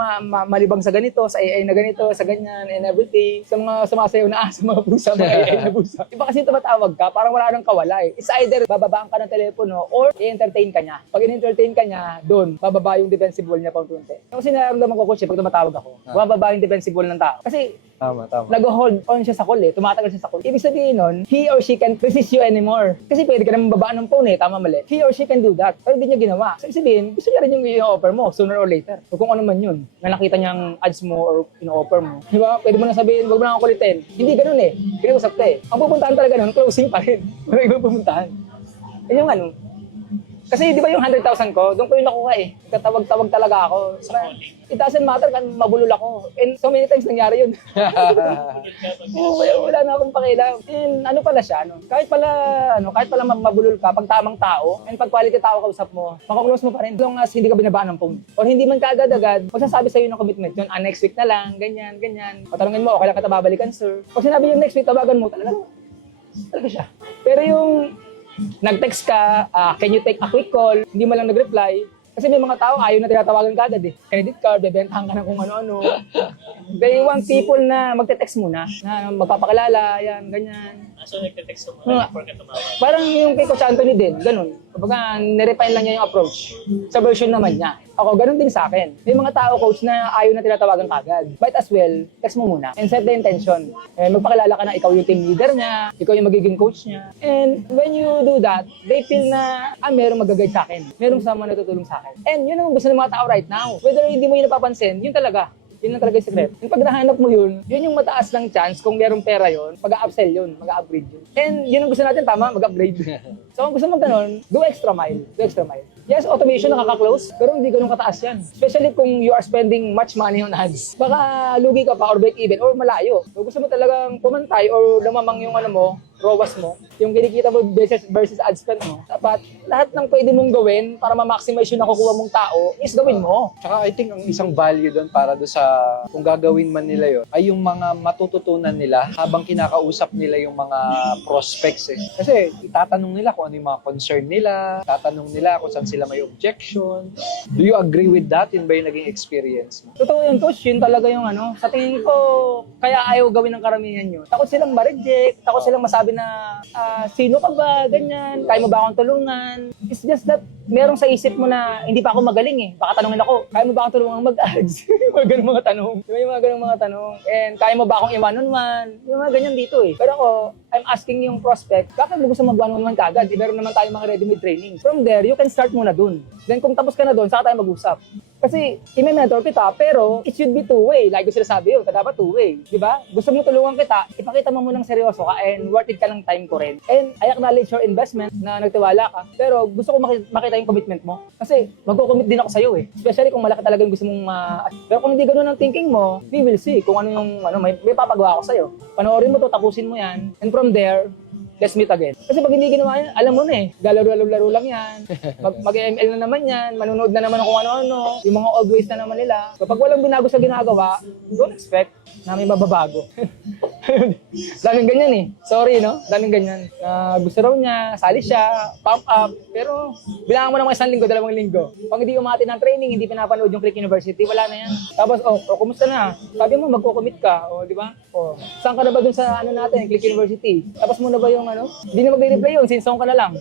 malibang sa ganito, sa AI na ganito, sa ganyan, and everything. Sa mga sumasayaw na sa mga pusa, mga AI na pusa. Iba kasi tumatawag ka, parang wala nang kawala It's either bababaan ka ng telepono or i-entertain ka niya. Pag in-entertain ka niya, doon, bababa yung defensive wall niya paunti. Kasi nararamdaman ko, coach, pag tumatawag ako, bababa yung defensive wall ng tao. Kasi Tama. nag-hold on siya sa call tumatagal siya sa call. Ibig sabihin nun, he or she can't resist you anymore. Kasi pwede ka naman babaan ng phone tama mali. He or she can do that. Pero hindi niya ginawa. So, ibig sabihin, gusto niya rin yung i-offer mo sooner or later. O kung ano man yun, na nakita niyang ads mo or in-offer mo. Di ba? Pwede mo na sabihin, wag mo na akong kulitin. Hindi ganun Kinausap ka Ang pupuntahan talaga nun, closing pa rin. Wala ibang pupuntahan. Yun yung Kasi di ba yung 100,000 ko, doon ko yung nakuha Nagtatawag-tawag talaga ako. It doesn't matter kung mabulol ako. And so many times nangyari yun. Wala na akong pakialam. And pala siya, kahit pala mabulol ka, pag tamang tao, and pag quality tao kausap mo, makaklose mo pa rin. As long as hindi ka binabaan ng phone. Or hindi man kaagad-agad, magsasabi sa'yo ng commitment yun, next week na lang, ganyan. Patanungin mo, okay lang kita babalikan, sir. Pag sinabi yung next week, tawagan mo, talaga siya. Pero yung nag-text ka, can you take a quick call, hindi mo lang nag-reply, kasi may mga tao ayaw na tinatawagan ka agad Credit card, bebentahan ka ng kung ano-ano. They want people na magte-text muna, na magpapakilala, yan, ganyan. So, nagte-text mo na before ka tumawag. Parang yung kay Coach Anthony din, ganun. Kapag nirefine lang niya yung approach sa version naman niya. Ako, ganun din sa akin. May mga tao, coach, na ayaw na tinatawagan kagad. But as well, text mo muna and set the intention. Magpakilala ka na ikaw yung team leader niya, ikaw yung magiging coach niya. And when you do that, they feel na, merong mag-guide sa akin. Merong someone na tutulong sa akin. And yun ang gusto ng mga tao right now. Whether hindi mo yun napapansin, yun talaga. Yun lang talaga yung secret. Yung pag nahanap mo yun yung mataas ng chance kung merong pera yun, mag-upsell yun, mag-upgrade yun. And yun ang gusto natin, tama, mag-upgrade. So kung gusto mo ganun, do extra mile. Yes, automation nakaka-close, pero hindi ganun kataas yan. Especially kung you are spending much money on ads. Baka lugi ka pa or break even or malayo. Kung gusto mo talagang pumantay or lumamang yung ROAS mo, yung kinikita mo versus ad spend mo, dapat lahat ng pwede mong gawin para ma-maximize yung nakukuha mong tao is gawin mo. Tsaka I think ang isang value doon para do sa kung gagawin man nila yon ay yung mga matututunan nila habang kinakausap nila yung mga prospects eh. Kasi itatanong nila kung ano yung mga concern nila, tatanong nila kung saan sila may objection. Do you agree with that? Yun ba yung naging experience mo? Totoo yun, coach. Yun talaga yung sa tingin ko, kaya ayaw gawin ng karamihan yun. Takot silang ma-reject, takot silang masabi na, sino ka ba, ganyan, kaya mo ba akong tulungan? It's just that, merong sa isip mo na, hindi pa ako magaling eh. Baka tanongin ako, kaya mo ba akong tulungan mag-ads? Mga ganun mga tanong. Diba yung mga ganun mga tanong? And kaya mo ba akong i-one-on-one? Yung mga ganyan dito eh. Pero ako, I'm asking yung prospect, bakit mo gusto mag-one-on-one kagad? Meron naman tayo mga ready-made training. From there, you can start muna dun. Then kung tapos ka na dun, saka tayo mag-usap. Kasi i-mentor kita, pero it should be two-way. Like ko sinasabi yun, dapat two-way. Diba? Gusto mo tulungan kita, ipakita mo munang seryoso ka and worth it ka ng time ko rin. And I acknowledge your investment na nagtiwala ka, pero gusto ko makita yung commitment mo. Kasi magko-commit din ako sa'yo eh. Especially kung malaki talaga yung gusto mong pero kung hindi ganun ang thinking mo, we will see kung ano yung may papagawa ko sa'yo. Panoorin mo to, tapusin mo yan. And from there, let's meet again. Kasi pag hindi ginawa yan, alam mo na eh, laro lang yan. Mag-ML na naman yan, manunood na naman kung ano-ano, yung mga old ways na naman nila. So pag walang binago sa ginagawa, don't expect na may mababago. Daming ganyan eh. Sorry, no? Daming ganyan. Gusto raw niya, sali siya, pump up, pero bilangan mo naman 1 linggo, 2 linggo. Pag hindi umati ng training, hindi pinapanood yung Click University, wala na yan. Tapos, kumusta na? Sabi mo, magko-commit ka, di ba? Saan ka na ba dun sa natin, Click University? Tapos mo na ba yung hindi na magre-reply yun, sinsong ka na lang.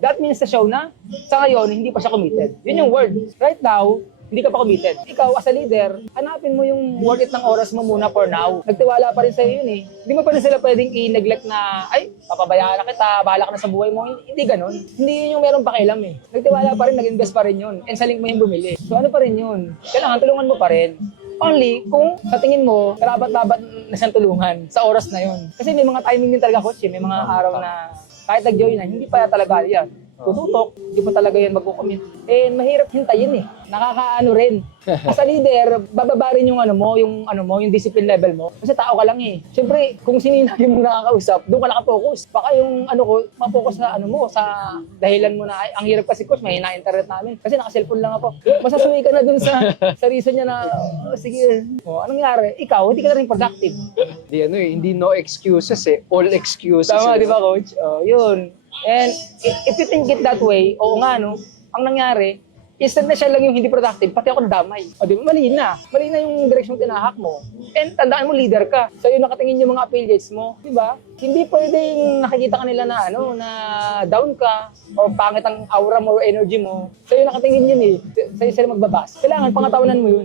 That means sa show na, sa ngayon, hindi pa siya committed. Yun yung word. Right now, hindi ka pa committed. Ikaw, as a leader, hanapin mo yung worth it ng oras mo muna for now. Nagtiwala pa rin sa'yo yun eh. Hindi mo pa rin sila pwedeng i-neglect na, ay, papabayaan na kita, bahala ka na sa buhay mo. Hindi ganun. Hindi yun yung meron pakialam eh. Nagtiwala pa rin, nag-invest pa rin yun. And sa link mo yung bumili. So ano pa rin yun? Kailangan tulungan mo pa rin. Only kung sa tingin mo, karabat-dabat na siyang tulungan sa oras na yun. Kasi may mga timing din talaga, coach. May mga araw na kahit nag-join na, hindi pa talaga yan. Tututok, hindi pa talaga yan mag-commit. And mahirap hintayin eh. Nakakaano rin. As a leader, bababa rin yung yung discipline level mo. Kasi tao ka lang eh. Siyempre, kung sino yung lagi mong nakakausap, doon ka naka-focus. Baka yung ma-focus sa sa dahilan mo na, ay, ang hirap kasi coach, mahina internet namin. Kasi naka-cellphone lang ako. Masasuwi ka na dun sa reason niya na, sige, anong nangyari? Ikaw, hindi ka na rin productive. Hindi no excuses eh. All excuses. Tama, di ba coach? Yun. And if you think it that way, ang nangyari, instead na siya lang yung hindi productive, pati ako nadamay. Di ba? Mali na yung direksyon tinahak mo. And tandaan mo, leader ka. Sa'yo nakatingin yung mga affiliates mo. Di ba? Hindi pwedeng nakikita ka nila na na down ka o pangit ang aura mo or energy mo. Sa'yo nakatingin yun eh. Sa'yo sila magbabas. Kailangan pangatawanan mo yun.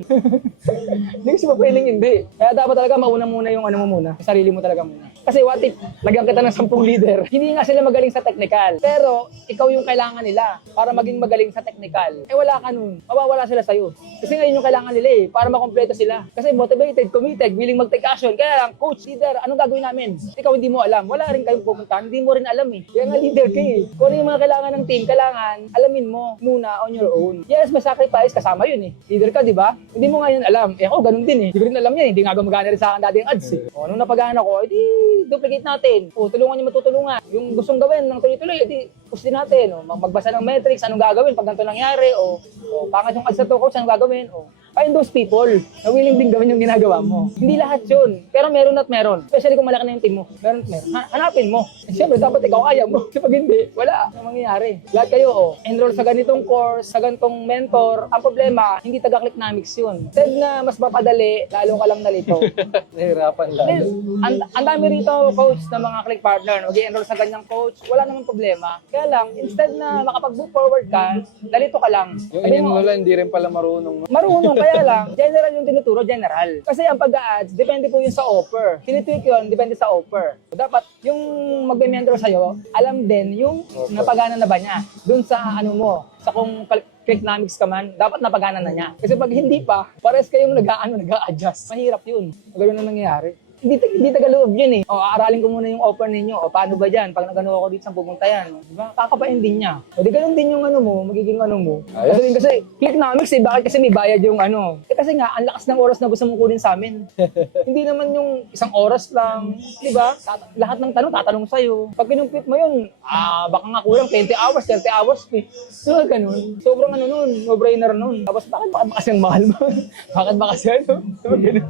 Hindi kasi pa pwedeng hindi. Kaya dapat talaga mauna muna yung mo muna. Yung sarili mo talaga muna. Kasi what if lagyan kita ng 10 leader? Hindi nga sila magaling sa technical. Pero ikaw yung kailangan nila para maging magaling sa technical. Wala ka nun. Mawawala sila sa'yo. Kasi ngayon yung kailangan nila eh, para makompleto sila. Kasi motivated, committed, willing mag-take action. Kaya lang, coach, leader, anong gagawin namin? Ikaw hindi mo alam. Wala rin kayong pupuntahan. Hindi mo rin alam eh. Kaya nga leader ka eh. Kung ano yung mga kailangan ng team, kailangan alamin mo muna on your own. Yes, may sacrifice, kasama yun eh. Leader ka, di ba? Hindi mo nga yun alam. Ako, ganun din eh. Hindi ko rin alam yan. Hindi nga gumagana rin sa akin dati yung ads eh. Nung napagana ko, edi duplicate natin. Tulungan niyo matutulungan. Yung gustong gawin ng tuloy-tuloy, edi push din natin. Magbasa ng metrics, anong gagawin pag ganito nangyari. Pangat yung ads na to, coach, anong gagawin. Find those people na willing din gawin yung ginagawa mo. Hindi lahat yun. Pero meron at meron. Especially kung malaki na yung team mo. Meron at meron. Hanapin mo. Siyempre, dapat ikaw kaya mo. Kasi pag hindi, wala. Ang mangyayari. Lahat kayo, enroll sa ganitong course, sa ganitong mentor. Ang problema, hindi taga-clicknomics yun. Instead na mas mapadali, lalo ka lang nalito. Nahirapan lang. Ang dami rito, coach, ng mga click partner. Mag-enroll sa ganyang coach, wala namang problema. Kaya lang, instead na makapag-move forward ka, nalito ka lang. Yung in-enroll hindi rin pala marunong. Marunong, kaya lang, general yung tinuturo, general. Kasi ang pag-a-ads, depende po yun sa offer. Tinitweak yun, depende sa offer. So, dapat yung magbe-mentor sa'yo, alam din yung napagana na ba niya. Doon sa sa kung clicknomics ka man, dapat napagana na niya. Kasi pag hindi pa, pares kayong nag-a-adjust. Mahirap yun. Ganun na nangyayari. hindi tagaloob yun eh. O, aaralin ko muna yung offer ninyo. O, paano ba dyan? Pag nagano ako dito sa pupunta yan. Di ba? Kakapain din niya. O, di ganun din yung ano mo, magiging ano mo. Ayos. Kasi Clicknomics eh, bakit kasi may bayad yung ano? Kasi nga, ang lakas ng oras na gusto mong kunin sa amin. Hindi naman yung isang oras lang. Di ba? Lahat ng tanong, tatanong sa'yo. Pag kinumpit mo yun, baka nga kulang 20 hours, 30 hours. So, ganun. Sobrang ano nun, no-brainer nun. Tapos, bakit ba kasi ang mahal mo? Bakit ba kasi ano? So, ganun.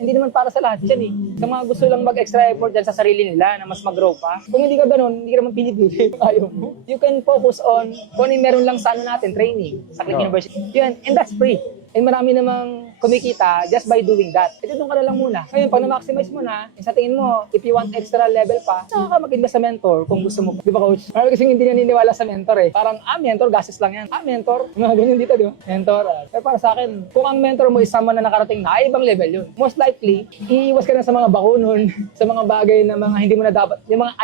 Hindi naman para sa lahat yan eh. Sa mga gusto lang mag-extra effort dyan sa sarili nila na mas mag-grow pa. Kung hindi ka ganun, hindi ka naman pinipili. Ayaw mo. You can focus on kung ano yung meron lang sa ano natin, training sa Click University. Yun, and that's free. And marami namang kumikita just by doing that. Ito doon ka na lang muna. Ngayon, pag na-maximize mo na, sa tingin mo, if you want extra level pa, saka ka mag-invest sa mentor kung gusto mo. Di ba, coach? Marami kasing hindi naniniwala sa mentor eh. Parang, mentor, gastos lang yan. Mentor. Mga ganyan dito, di ba? Mentor. Pero para sa akin, kung ang mentor mo is someone na nakarating na, ibang level yun. Most likely, iiwas ka na sa mga bakunon, sa mga bagay na mga hindi mo na dapat, yung mga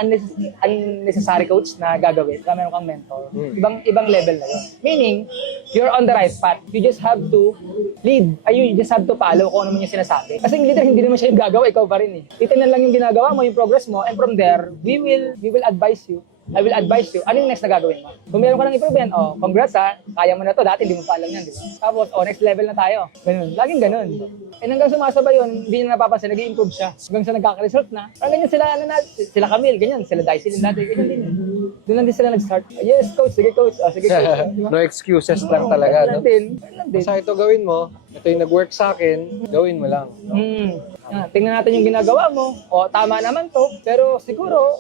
unnecessary coach na gagawin. Kaya meron kang mentor. Ibang level na yun. Meaning, you're on the right path. You just have to lead. You just have to follow kung ano man yung sinasabi. Kasi yung leader, hindi naman siya yung gagawa, ikaw pa rin eh. Titignan lang yung ginagawa mo, yung progress mo, and from there, we will advise you. I will advise you, ano yung next na gagawin mo? Kung meron ka ng improvement, congrats ha, kaya mo na to, dati hindi mo pa alam yan, di ba? Tapos, next level na tayo. Ganun, laging ganun. And hanggang sumasabay yun, hindi niya napapansin, nag-i-improve siya. Hanggang sa nagkaka-result na. Parang ganyan sila, sila Camille, ganyan, sila Dicey, dati, ganyan din. Doon lang din sila nag-start. Yes, coach, sige coach, sige coach. Diba? No excuses lang talaga, no? Ganun din. Basta ito gawin mo, ito yung nag-work sa akin, gawin mo lang. No? Tingnan natin yung ginagawa mo. Tama naman to. Pero siguro,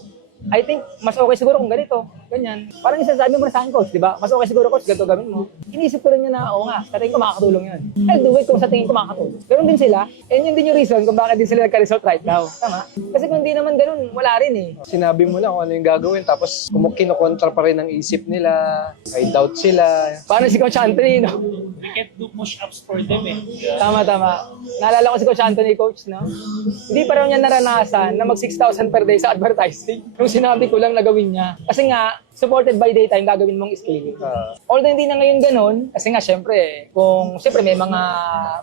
I think, mas okay siguro kung ganito. Ganyan. Parang yung sasabi mo na sa akin, coach, di ba? Mas okay siguro, coach, ganito gawin mo. Inisip ko rin yun na, oo nga, sa tingin ko makakatulong yun. I'll do it kung sa tingin ko makakatulong. Ganun din sila. And yun din yung reason kung bakit din sila nagka-result right now. Tama? Kasi kung hindi naman ganun, wala rin eh. Sinabi mo lang kung ano yung gagawin, tapos kinukontra pa rin ang isip nila, may doubt sila. Paano si Coach Anthony, no? We can't do push-ups for them eh. Tama. Naalala ko si Coach Anthony, coach, no? Hindi pa raw niya naranasan na mag 6,000 per day sa advertising. Nung sinabi ko lang na gawin niya. Kasi nga, supported by daytime, gagawin mong scaling. Although hindi na ngayon ganun, kasi nga syempre, may mga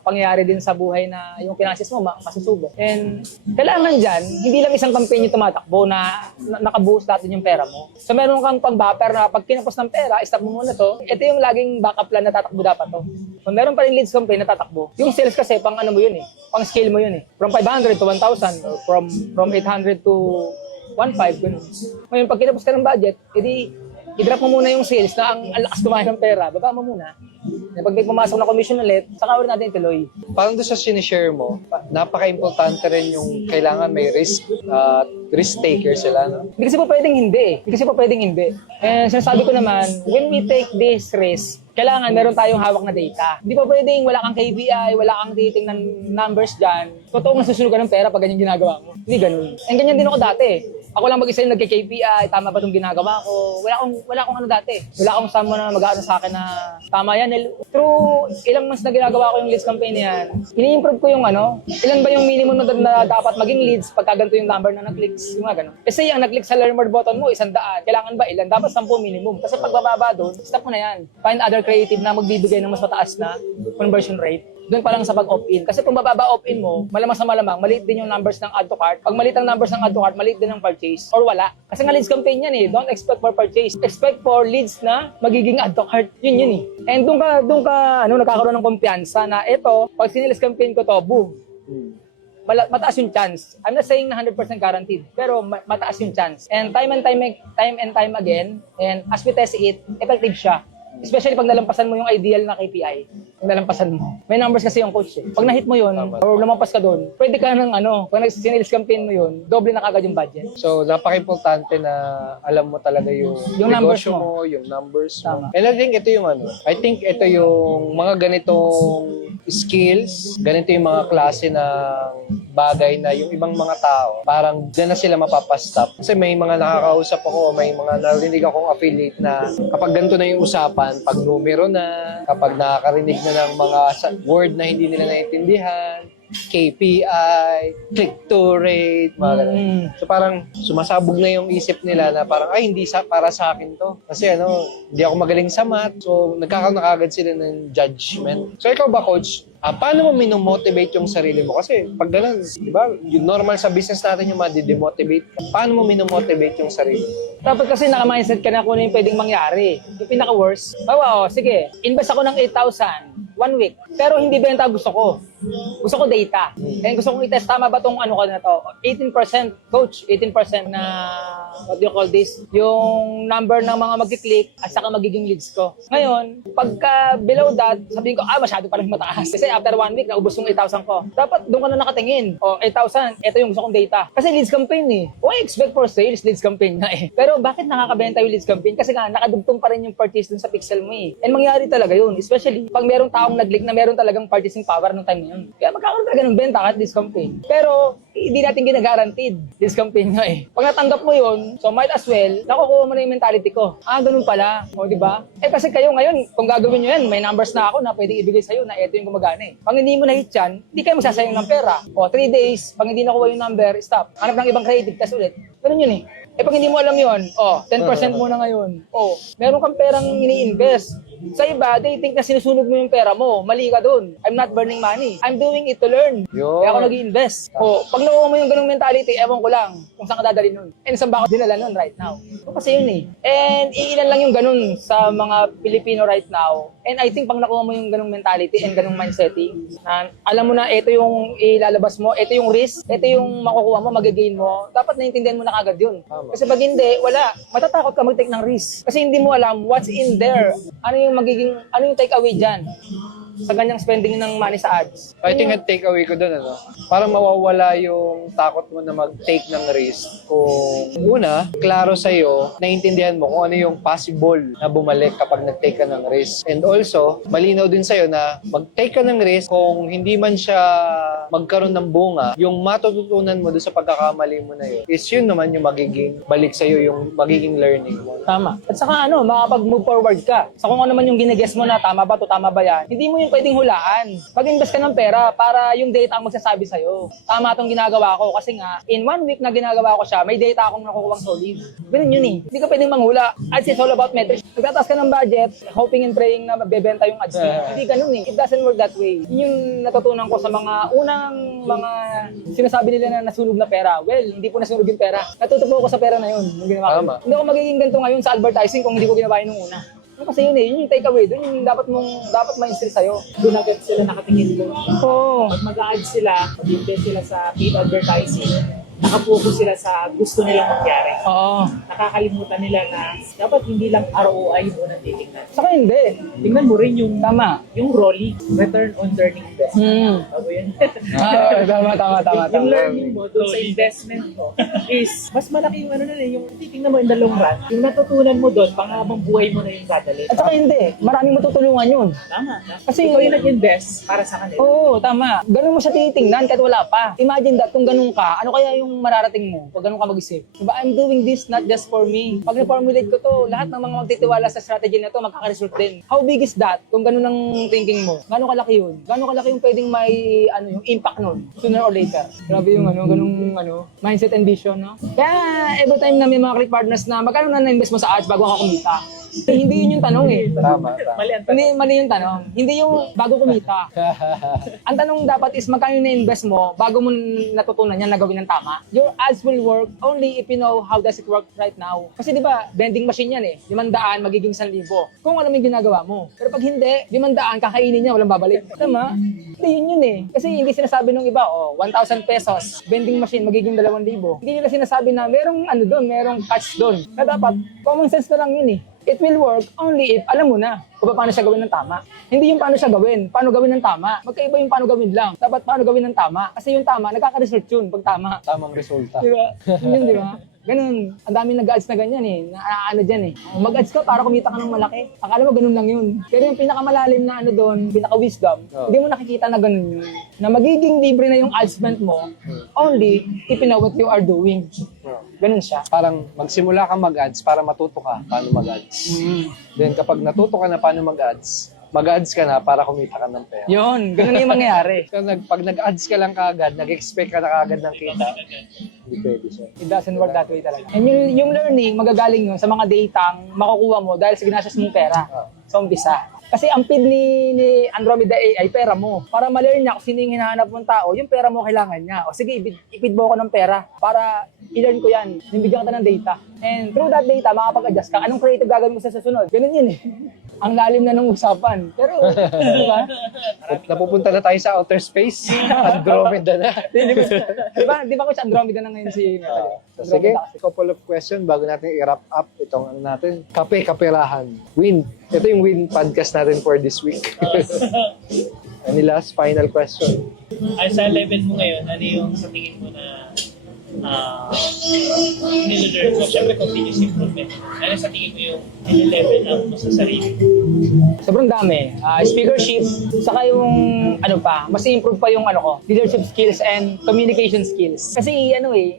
pangyayari din sa buhay na yung finances mo masusubok. And kailangan dyan, hindi lang isang campaign yung tumatakbo na nakabuhos natin yung pera mo. So meron kang pang-buffer na pag kinapos ng pera, stop mo muna to. Ito yung laging backup plan na tatakbo dapat to. So meron pa rin leads campaign na tatakbo. Yung sales kasi, pang ano mo yun eh, pang scale mo yun eh. From 500 to 1,000 or from 800 to 1.5, ganun. Ngayon, pag kinapos ka ng budget, edi i-drop mo muna yung sales na ang lakas kumain ng pera. Baba mo muna. Pag may pumasok na commission ulit, saka ulit natin ituloy. Parang doon sa sinishare mo, napaka-importante rin yung kailangan may risk taker sila, no? Hindi kasi po pwedeng hindi. And sinasabi ko naman, when we take this risk, kailangan meron tayong hawak na data. Hindi pa pwedeng wala kang KPI, wala kang titingnan numbers dyan. Totoong nasusunugan ng pera pag ganyan ginagawa mo. Hindi ganun. And ganyan din ako dati. Ako lang mag-isa yung nagka-KPI, tama ba itong ginagawa ko? Wala akong ano dati. Wala akong someone na mag-aano sa akin na tama yan. Through ilang months na ginagawa ko yung leads campaign na yan, ini-improve ko yung ilan ba yung minimum na dapat maging leads pagka ganito yung number na nag-clicks, yung mga ganun. Kasi ang nag-click sa learn more button mo, 100. Kailangan ba ilan? Dapat 10 minimum. Kasi pag bababa doon, stop mo na yan. Find other creative na magbibigay ng mas mataas na conversion rate. Doon pa lang sa pag-opt-in. Kasi kung mababa opt-in mo, malamang sa malamang, maliit din yung numbers ng add to cart. Pag maliit ang numbers ng add to cart, maliit din ang purchase. Or wala. Kasi nga leads campaign yan eh. Don't expect for purchase. Expect for leads na magiging add to cart. Yun eh. And doon ka nagkakaroon ng kumpiyansa na ito, pag sinilis campaign ko to, boom. Mataas yung chance. I'm not saying na 100% guaranteed, pero mataas yung chance. And time and time again, and as we test it, effective siya. Especially pag nalampasan mo yung ideal na KPI. Pag nalampasan mo. May numbers kasi yung coach eh. Pag na-hit mo yun, or lumampas ka doon, pwede ka ng pag nag-sales campaign mo yun, doble na kagad yung budget. So, napaka-importante na alam mo talaga yung numbers negosyo mo. yung numbers Tama. mo. And I think ito yung mga ganitong skills, ganito yung mga klase ng bagay na yung ibang mga tao, parang dyan na sila mapapastop. Kasi may mga nakakausap ako, may mga narinig akong affiliate na kapag ganito na yung usapan, pag numero na, kapag nakakarinig na ng mga word na hindi nila naintindihan, KPI, click-to rate, mga ganun. So parang sumasabog na yung isip nila na parang, ay, hindi para sa akin to. Kasi hindi ako magaling sa math. So nagkakaroon na agad sila ng judgment. So ikaw ba, coach? Paano mo minomotivate yung sarili mo? Kasi pag ganun, di ba, yung normal sa business natin yung madi-demotivate. Paano mo minomotivate yung sarili mo? Dapat kasi naka-mindset ka na kung ano yung pwedeng mangyari. Yung pinaka-worst, sige, invest ako ng 8,000 1 week. Pero hindi benta gusto ko. Gusto ko data. And gusto kong i-test, tama ba itong ano ko na to? 18%, coach, 18% na, what do you call this? Yung number ng mga mag-click at saka magiging leads ko. Ngayon, pagka below that, sabihin ko, masyado palang mataas. Kasi after 1 week, naubos yung 8,000 ko. Dapat doon ka na nakatingin. 8,000, ito yung gusto kong data. Kasi leads campaign eh. Why expect for sales? Leads campaign na eh. Pero bakit nakakabenta yung leads campaign? Kasi nga, nakadugtong pa rin yung purchase dun sa pixel mo eh. And mangyari talaga yun. Especially, pag merong taong nag-click na meron talagang purchasing power nung time na yun. Kaya magkakaroon talaga ng benta kahit leads campaign. Pero, hindi natin ginagarantid leads campaign nga eh. Pag natanggap mo yun, so might as well, nakukuha mo na yung mentality ko. Ganun pala. O, di ba? Kasi kayo ngayon, kung gagawin nyo yan, may numbers na ako na pwedeng ibigay sa'yo na ito yung gumagana eh. Pag hindi mo na-hit yan, hindi kayo magsasayang ng pera. 3 days, pag hindi nakuha yung number, stop. Hanap ng ibang creative, test ulit. Ganun yun eh. Pag hindi mo alam yun, 10% muna ngayon. Meron kang perang ini-invest. Sa iba, they think na sinusunog mo yung pera mo. Mali ka dun. I'm not burning money. I'm doing it to learn. Kaya ako nag-i-invest. Pag nakuha mo yung ganung mentality, ewan ko lang kung saan ka dadalhin nun. And saan ba ako dinala nun right now? Kasi yun eh. And iilan lang yung ganun sa mga Pilipino right now. And I think pag nakuha mo yung ganung mentality and ganung mindsetting, na alam mo na ito yung ilalabas mo, ito yung risk, ito yung makukuha mo, mag-gain mo, dapat naintindihan mo na kagad yun. Kasi pag hindi, wala. Matatakot ka mag-take ng risk. Kasi hindi mo alam what's in there. Ano yung take away dyan sa ganyang spending ng money sa ads. I think ang take away ko doon, parang mawawala yung takot mo na mag-take ng risk. Kung una, klaro sa'yo, naiintindihan mo kung ano yung possible na bumalik kapag nag-take ka ng risk. And also, malinaw din sa'yo na mag-take ka ng risk kung hindi man siya magkaroon ng bunga, yung matututunan mo doon sa pagkakamali mo na yun, is yun naman yung magiging balik sa'yo, yung magiging learning mo. Tama. At saka makapag-move forward ka. Sa kung ano man yung ginigess mo na tama ba to, tama ba yan, hindi mo yung pwedeng hulaan. Mag-invest ka ng pera para yung data ang magsasabi sa'yo. Tama itong ginagawa ko kasi nga, in 1 week na ginagawa ko siya, may data akong nakukuhang solid. Ganun yun eh. Hindi ka pwedeng manghula. Ads is all about metrics. Magtataas ka ng budget, hoping and praying na mabebenta yung ads mo. Hindi ganun eh. It doesn't work that way. Yun yung natutunan ko sa mga unang mga sinasabi nila na nasunog na pera. Well, hindi po nasunog yung pera. Natuto po ako sa pera na yun. Yung ginawa ko. Hindi ako magiging ganito ngayon sa advertising kung hindi ko ginawa yun nung una. Kasi yun yun yung takeaway doon, yung dapat ma-instill sa'yo. Doon agad sila nakatingin doon. Oo. Pag mag-a-add sila, mag-invest sila sa paid advertising, nakapokus sila sa gusto nilang mangyari. Oo. Nakakalimutan nila na dapat hindi lang ROI mo na titignan. Saka hindi. Tingnan mo rin yung Tama. ROLI, Return on Learning Investment. Bago yan. Tama. Yung learning mo doon sa investment mo is mas malaki yung yung titingnan mo in the long run. Yung natutunan mo doon, panghabang buhay mo na yung dadalhin. At saka hindi. Maraming matutulungan yun. Tama. Kasi ikaw yung nag-invest para sa kanila. Oo, tama. Ganun mo siya titingnan kahit wala pa. Imagine that kung ganun ka, ano kaya yung mararating mo pag ganun ka mag-isip? Diba, I'm doing this not just for me. Pag na-formulate ko to, lahat ng mga magtitiwala sa strategy na to, magkaka-result din. How big is that? Kung ganun ang thinking mo, gano'ng kalaki yun? Gano'ng kalaki yung pwedeng may yung impact nun, sooner or later? Grabe yung ganung mindset and vision, no? Kaya every time na may mga click partners na magkano na na-invest mo sa ads bago ka kumita? Hindi yun yung tanong eh. Tama. Mali yung tanong. Hindi yung bago kumita. Ang tanong dapat is magkano na-invest mo bago mo natutunan yan na gawin ng tama. Your ads will work only if you know how does it work right now. Kasi di ba, vending machine yan eh. 500 magiging 1,000. Kung alam yung ginagawa mo. Pero pag hindi, 500 kakainin niya, walang babalik. Tama? Hindi yun eh. Kasi hindi sinasabi nung iba, 1,000 pesos, vending machine magiging 2,000. Hindi nila sinasabi na merong doon, merong catch doon. Na dapat, common sense na lang yun eh. It will work only if alam mo na kung paano siya gawin ng tama. Hindi yung paano siya gawin, paano gawin ng tama. Magkaiba yung paano gawin lang. Dapat paano gawin ng tama. Kasi yung tama, nagkaka-result yun pag tama. Tamang resulta. Diba? Yun, diba? Ganun. Ang daming nag-ads na ganyan eh. Na dyan eh. Mag-ads ka para kumita ka ng malaki. Akala mo ganun lang yun. Pero yung pinakamalalim na doon, pinaka-wisdom, hindi mo nakikita na ganun yun. Na magiging libre na yung ad spend mo only if you know what you are doing. Ganun siya. Parang magsimula ka mag-ads para matuto ka paano mag-ads. Then kapag natuto ka na paano mag-ads, mag-ads ka na para kumita ka ng pera. Yun, ganun yung mangyayari. So, pag nag-ads ka lang kaagad, nag-expect ka na kaagad ng kita, hindi pwede siya. It doesn't work that way talaga. And yung learning, magagaling yun sa mga datang makukuha mo dahil sa ginastos mong pera sa umpisa. Kasi ang feed ni Andromeda AI, pera mo. Para ma-learn niya kung sino yung hinahanap mong tao, yung pera mo kailangan niya. O sige, i-feed mo ako ng pera para i-learn ko yan. Nibigyan ka ng data. And through that data, makapag-adjust ka. Anong creative gagawin mo sa susunod? Ganun yun eh. Ang lalim na ng usapan. Pero, di ba? Napupunta na tayo sa outer space. Andromeda na. Di ba kung sa Andromeda na ngayon si Sige, couple of question bago natin i-wrap up itong ano natin. Kape-kaperahan. Win. Ito yung Win podcast natin for this week. Any last final question? Ay, sa level mo ngayon, ano yung sa tingin mo na nile-learn mo? Siyempre, continuous improvement. Ano sa tingin mo yung nile-level up mo sa sarili? Sobrang dami. Speakership, saka yung mas i-improve pa yung leadership skills and communication skills. Kasi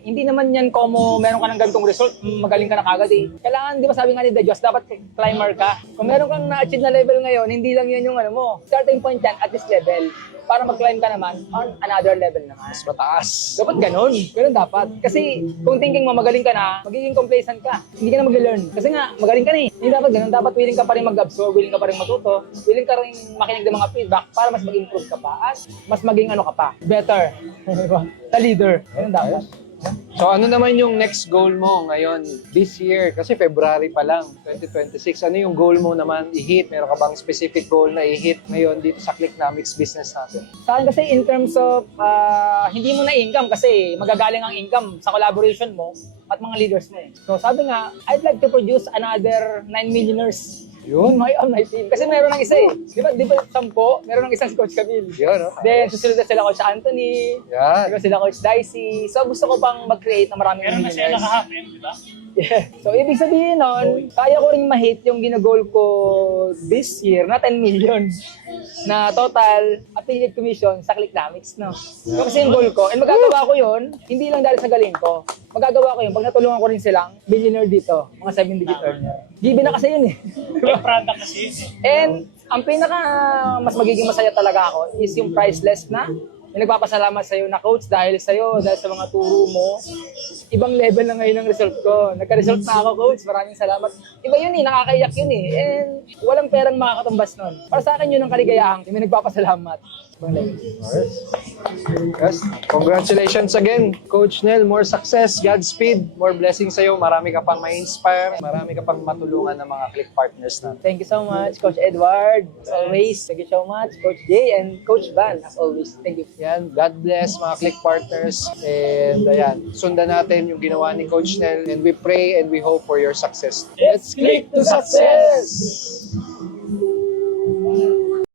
hindi naman yan como meron ka ng ganitong result, magaling ka na kagad eh. Kailangan, di ba sabi nga ni The Diyos, dapat climber ka. Kung meron kang na-achieve na level ngayon, hindi lang yan yung starting point yan at this level. Para mag-climb ka naman on another level naman. Mas mataas. Dapat ganun. Ganun dapat. Kasi kung thinking mo magaling ka na, magiging complacent ka. Hindi ka na mag-learn. Kasi nga, magaling ka na eh. Hindi dapat ganun. Dapat willing ka pa rin mag-absorb, willing ka pa rin matuto, willing ka rin makinig ng mga feedback para mas mag-improve ka pa at mas maging ka pa. Better. The leader. Ganun dapat. So ano naman yung next goal mo ngayon, this year? Kasi February pa lang, 2026. Ano yung goal mo naman i-hit? Meron ka bang specific goal na i-hit ngayon dito sa Clicknomics business natin? Sa akin kasi in terms of hindi mo na income kasi magagaling ang income sa collaboration mo at mga leaders mo eh. So sabi nga, I'd like to produce another 9 millionaires. Yun, on my team. Kasi meron ng isa eh. Di ba 10? Meron ng isang si Coach Camille. Yun, no? Then, susunod na sila Coach Anthony. Yan. Di ba sila Coach Dicey. So, gusto ko pang mag-create ng maraming Meron na siya millionaires. naka-happen, di ba? Yeah. So, ibig sabihin nun, kaya ko rin ma-hit yung ginagol ko this year na 10 million na total affiliate commission sa Clicknomics, no? So, kasi yung goal ko, and magagawa ko yun, hindi lang dahil sa galing ko. Magagawa ko yun pag natulungan ko rin silang billionaire dito, mga 7-digit earner. Given na kasi yun eh. May product kasi yun eh. And ang pinaka mas magiging masaya talaga ako is yung priceless na may nagpapasalamat sa'yo na coach dahil sa'yo, dahil sa mga turo mo. Ibang level na ngayon ang result ko. Nagka-result na ako, coach. Maraming salamat. Iba yun eh, nakakaiyak yun eh. And walang perang makakatumbas nun. Para sa akin yun ang kaligayahan. Yung may nagpapasalamat. Ibang level. Yes. Congratulations again, Coach Nel. More success, Godspeed, more blessings sa'yo. Marami ka pang ma-inspire. Marami ka pang matulungan ng mga Click partners natin. Thank you so much, Coach Edward. As always, thank you so much, Coach Jay and Coach Van. As always, thank you. Yan, God bless mga Click partners. And ayan, sundan natin yung ginawa ni Coach Nel. And we pray and we hope for your success. Let's click to success!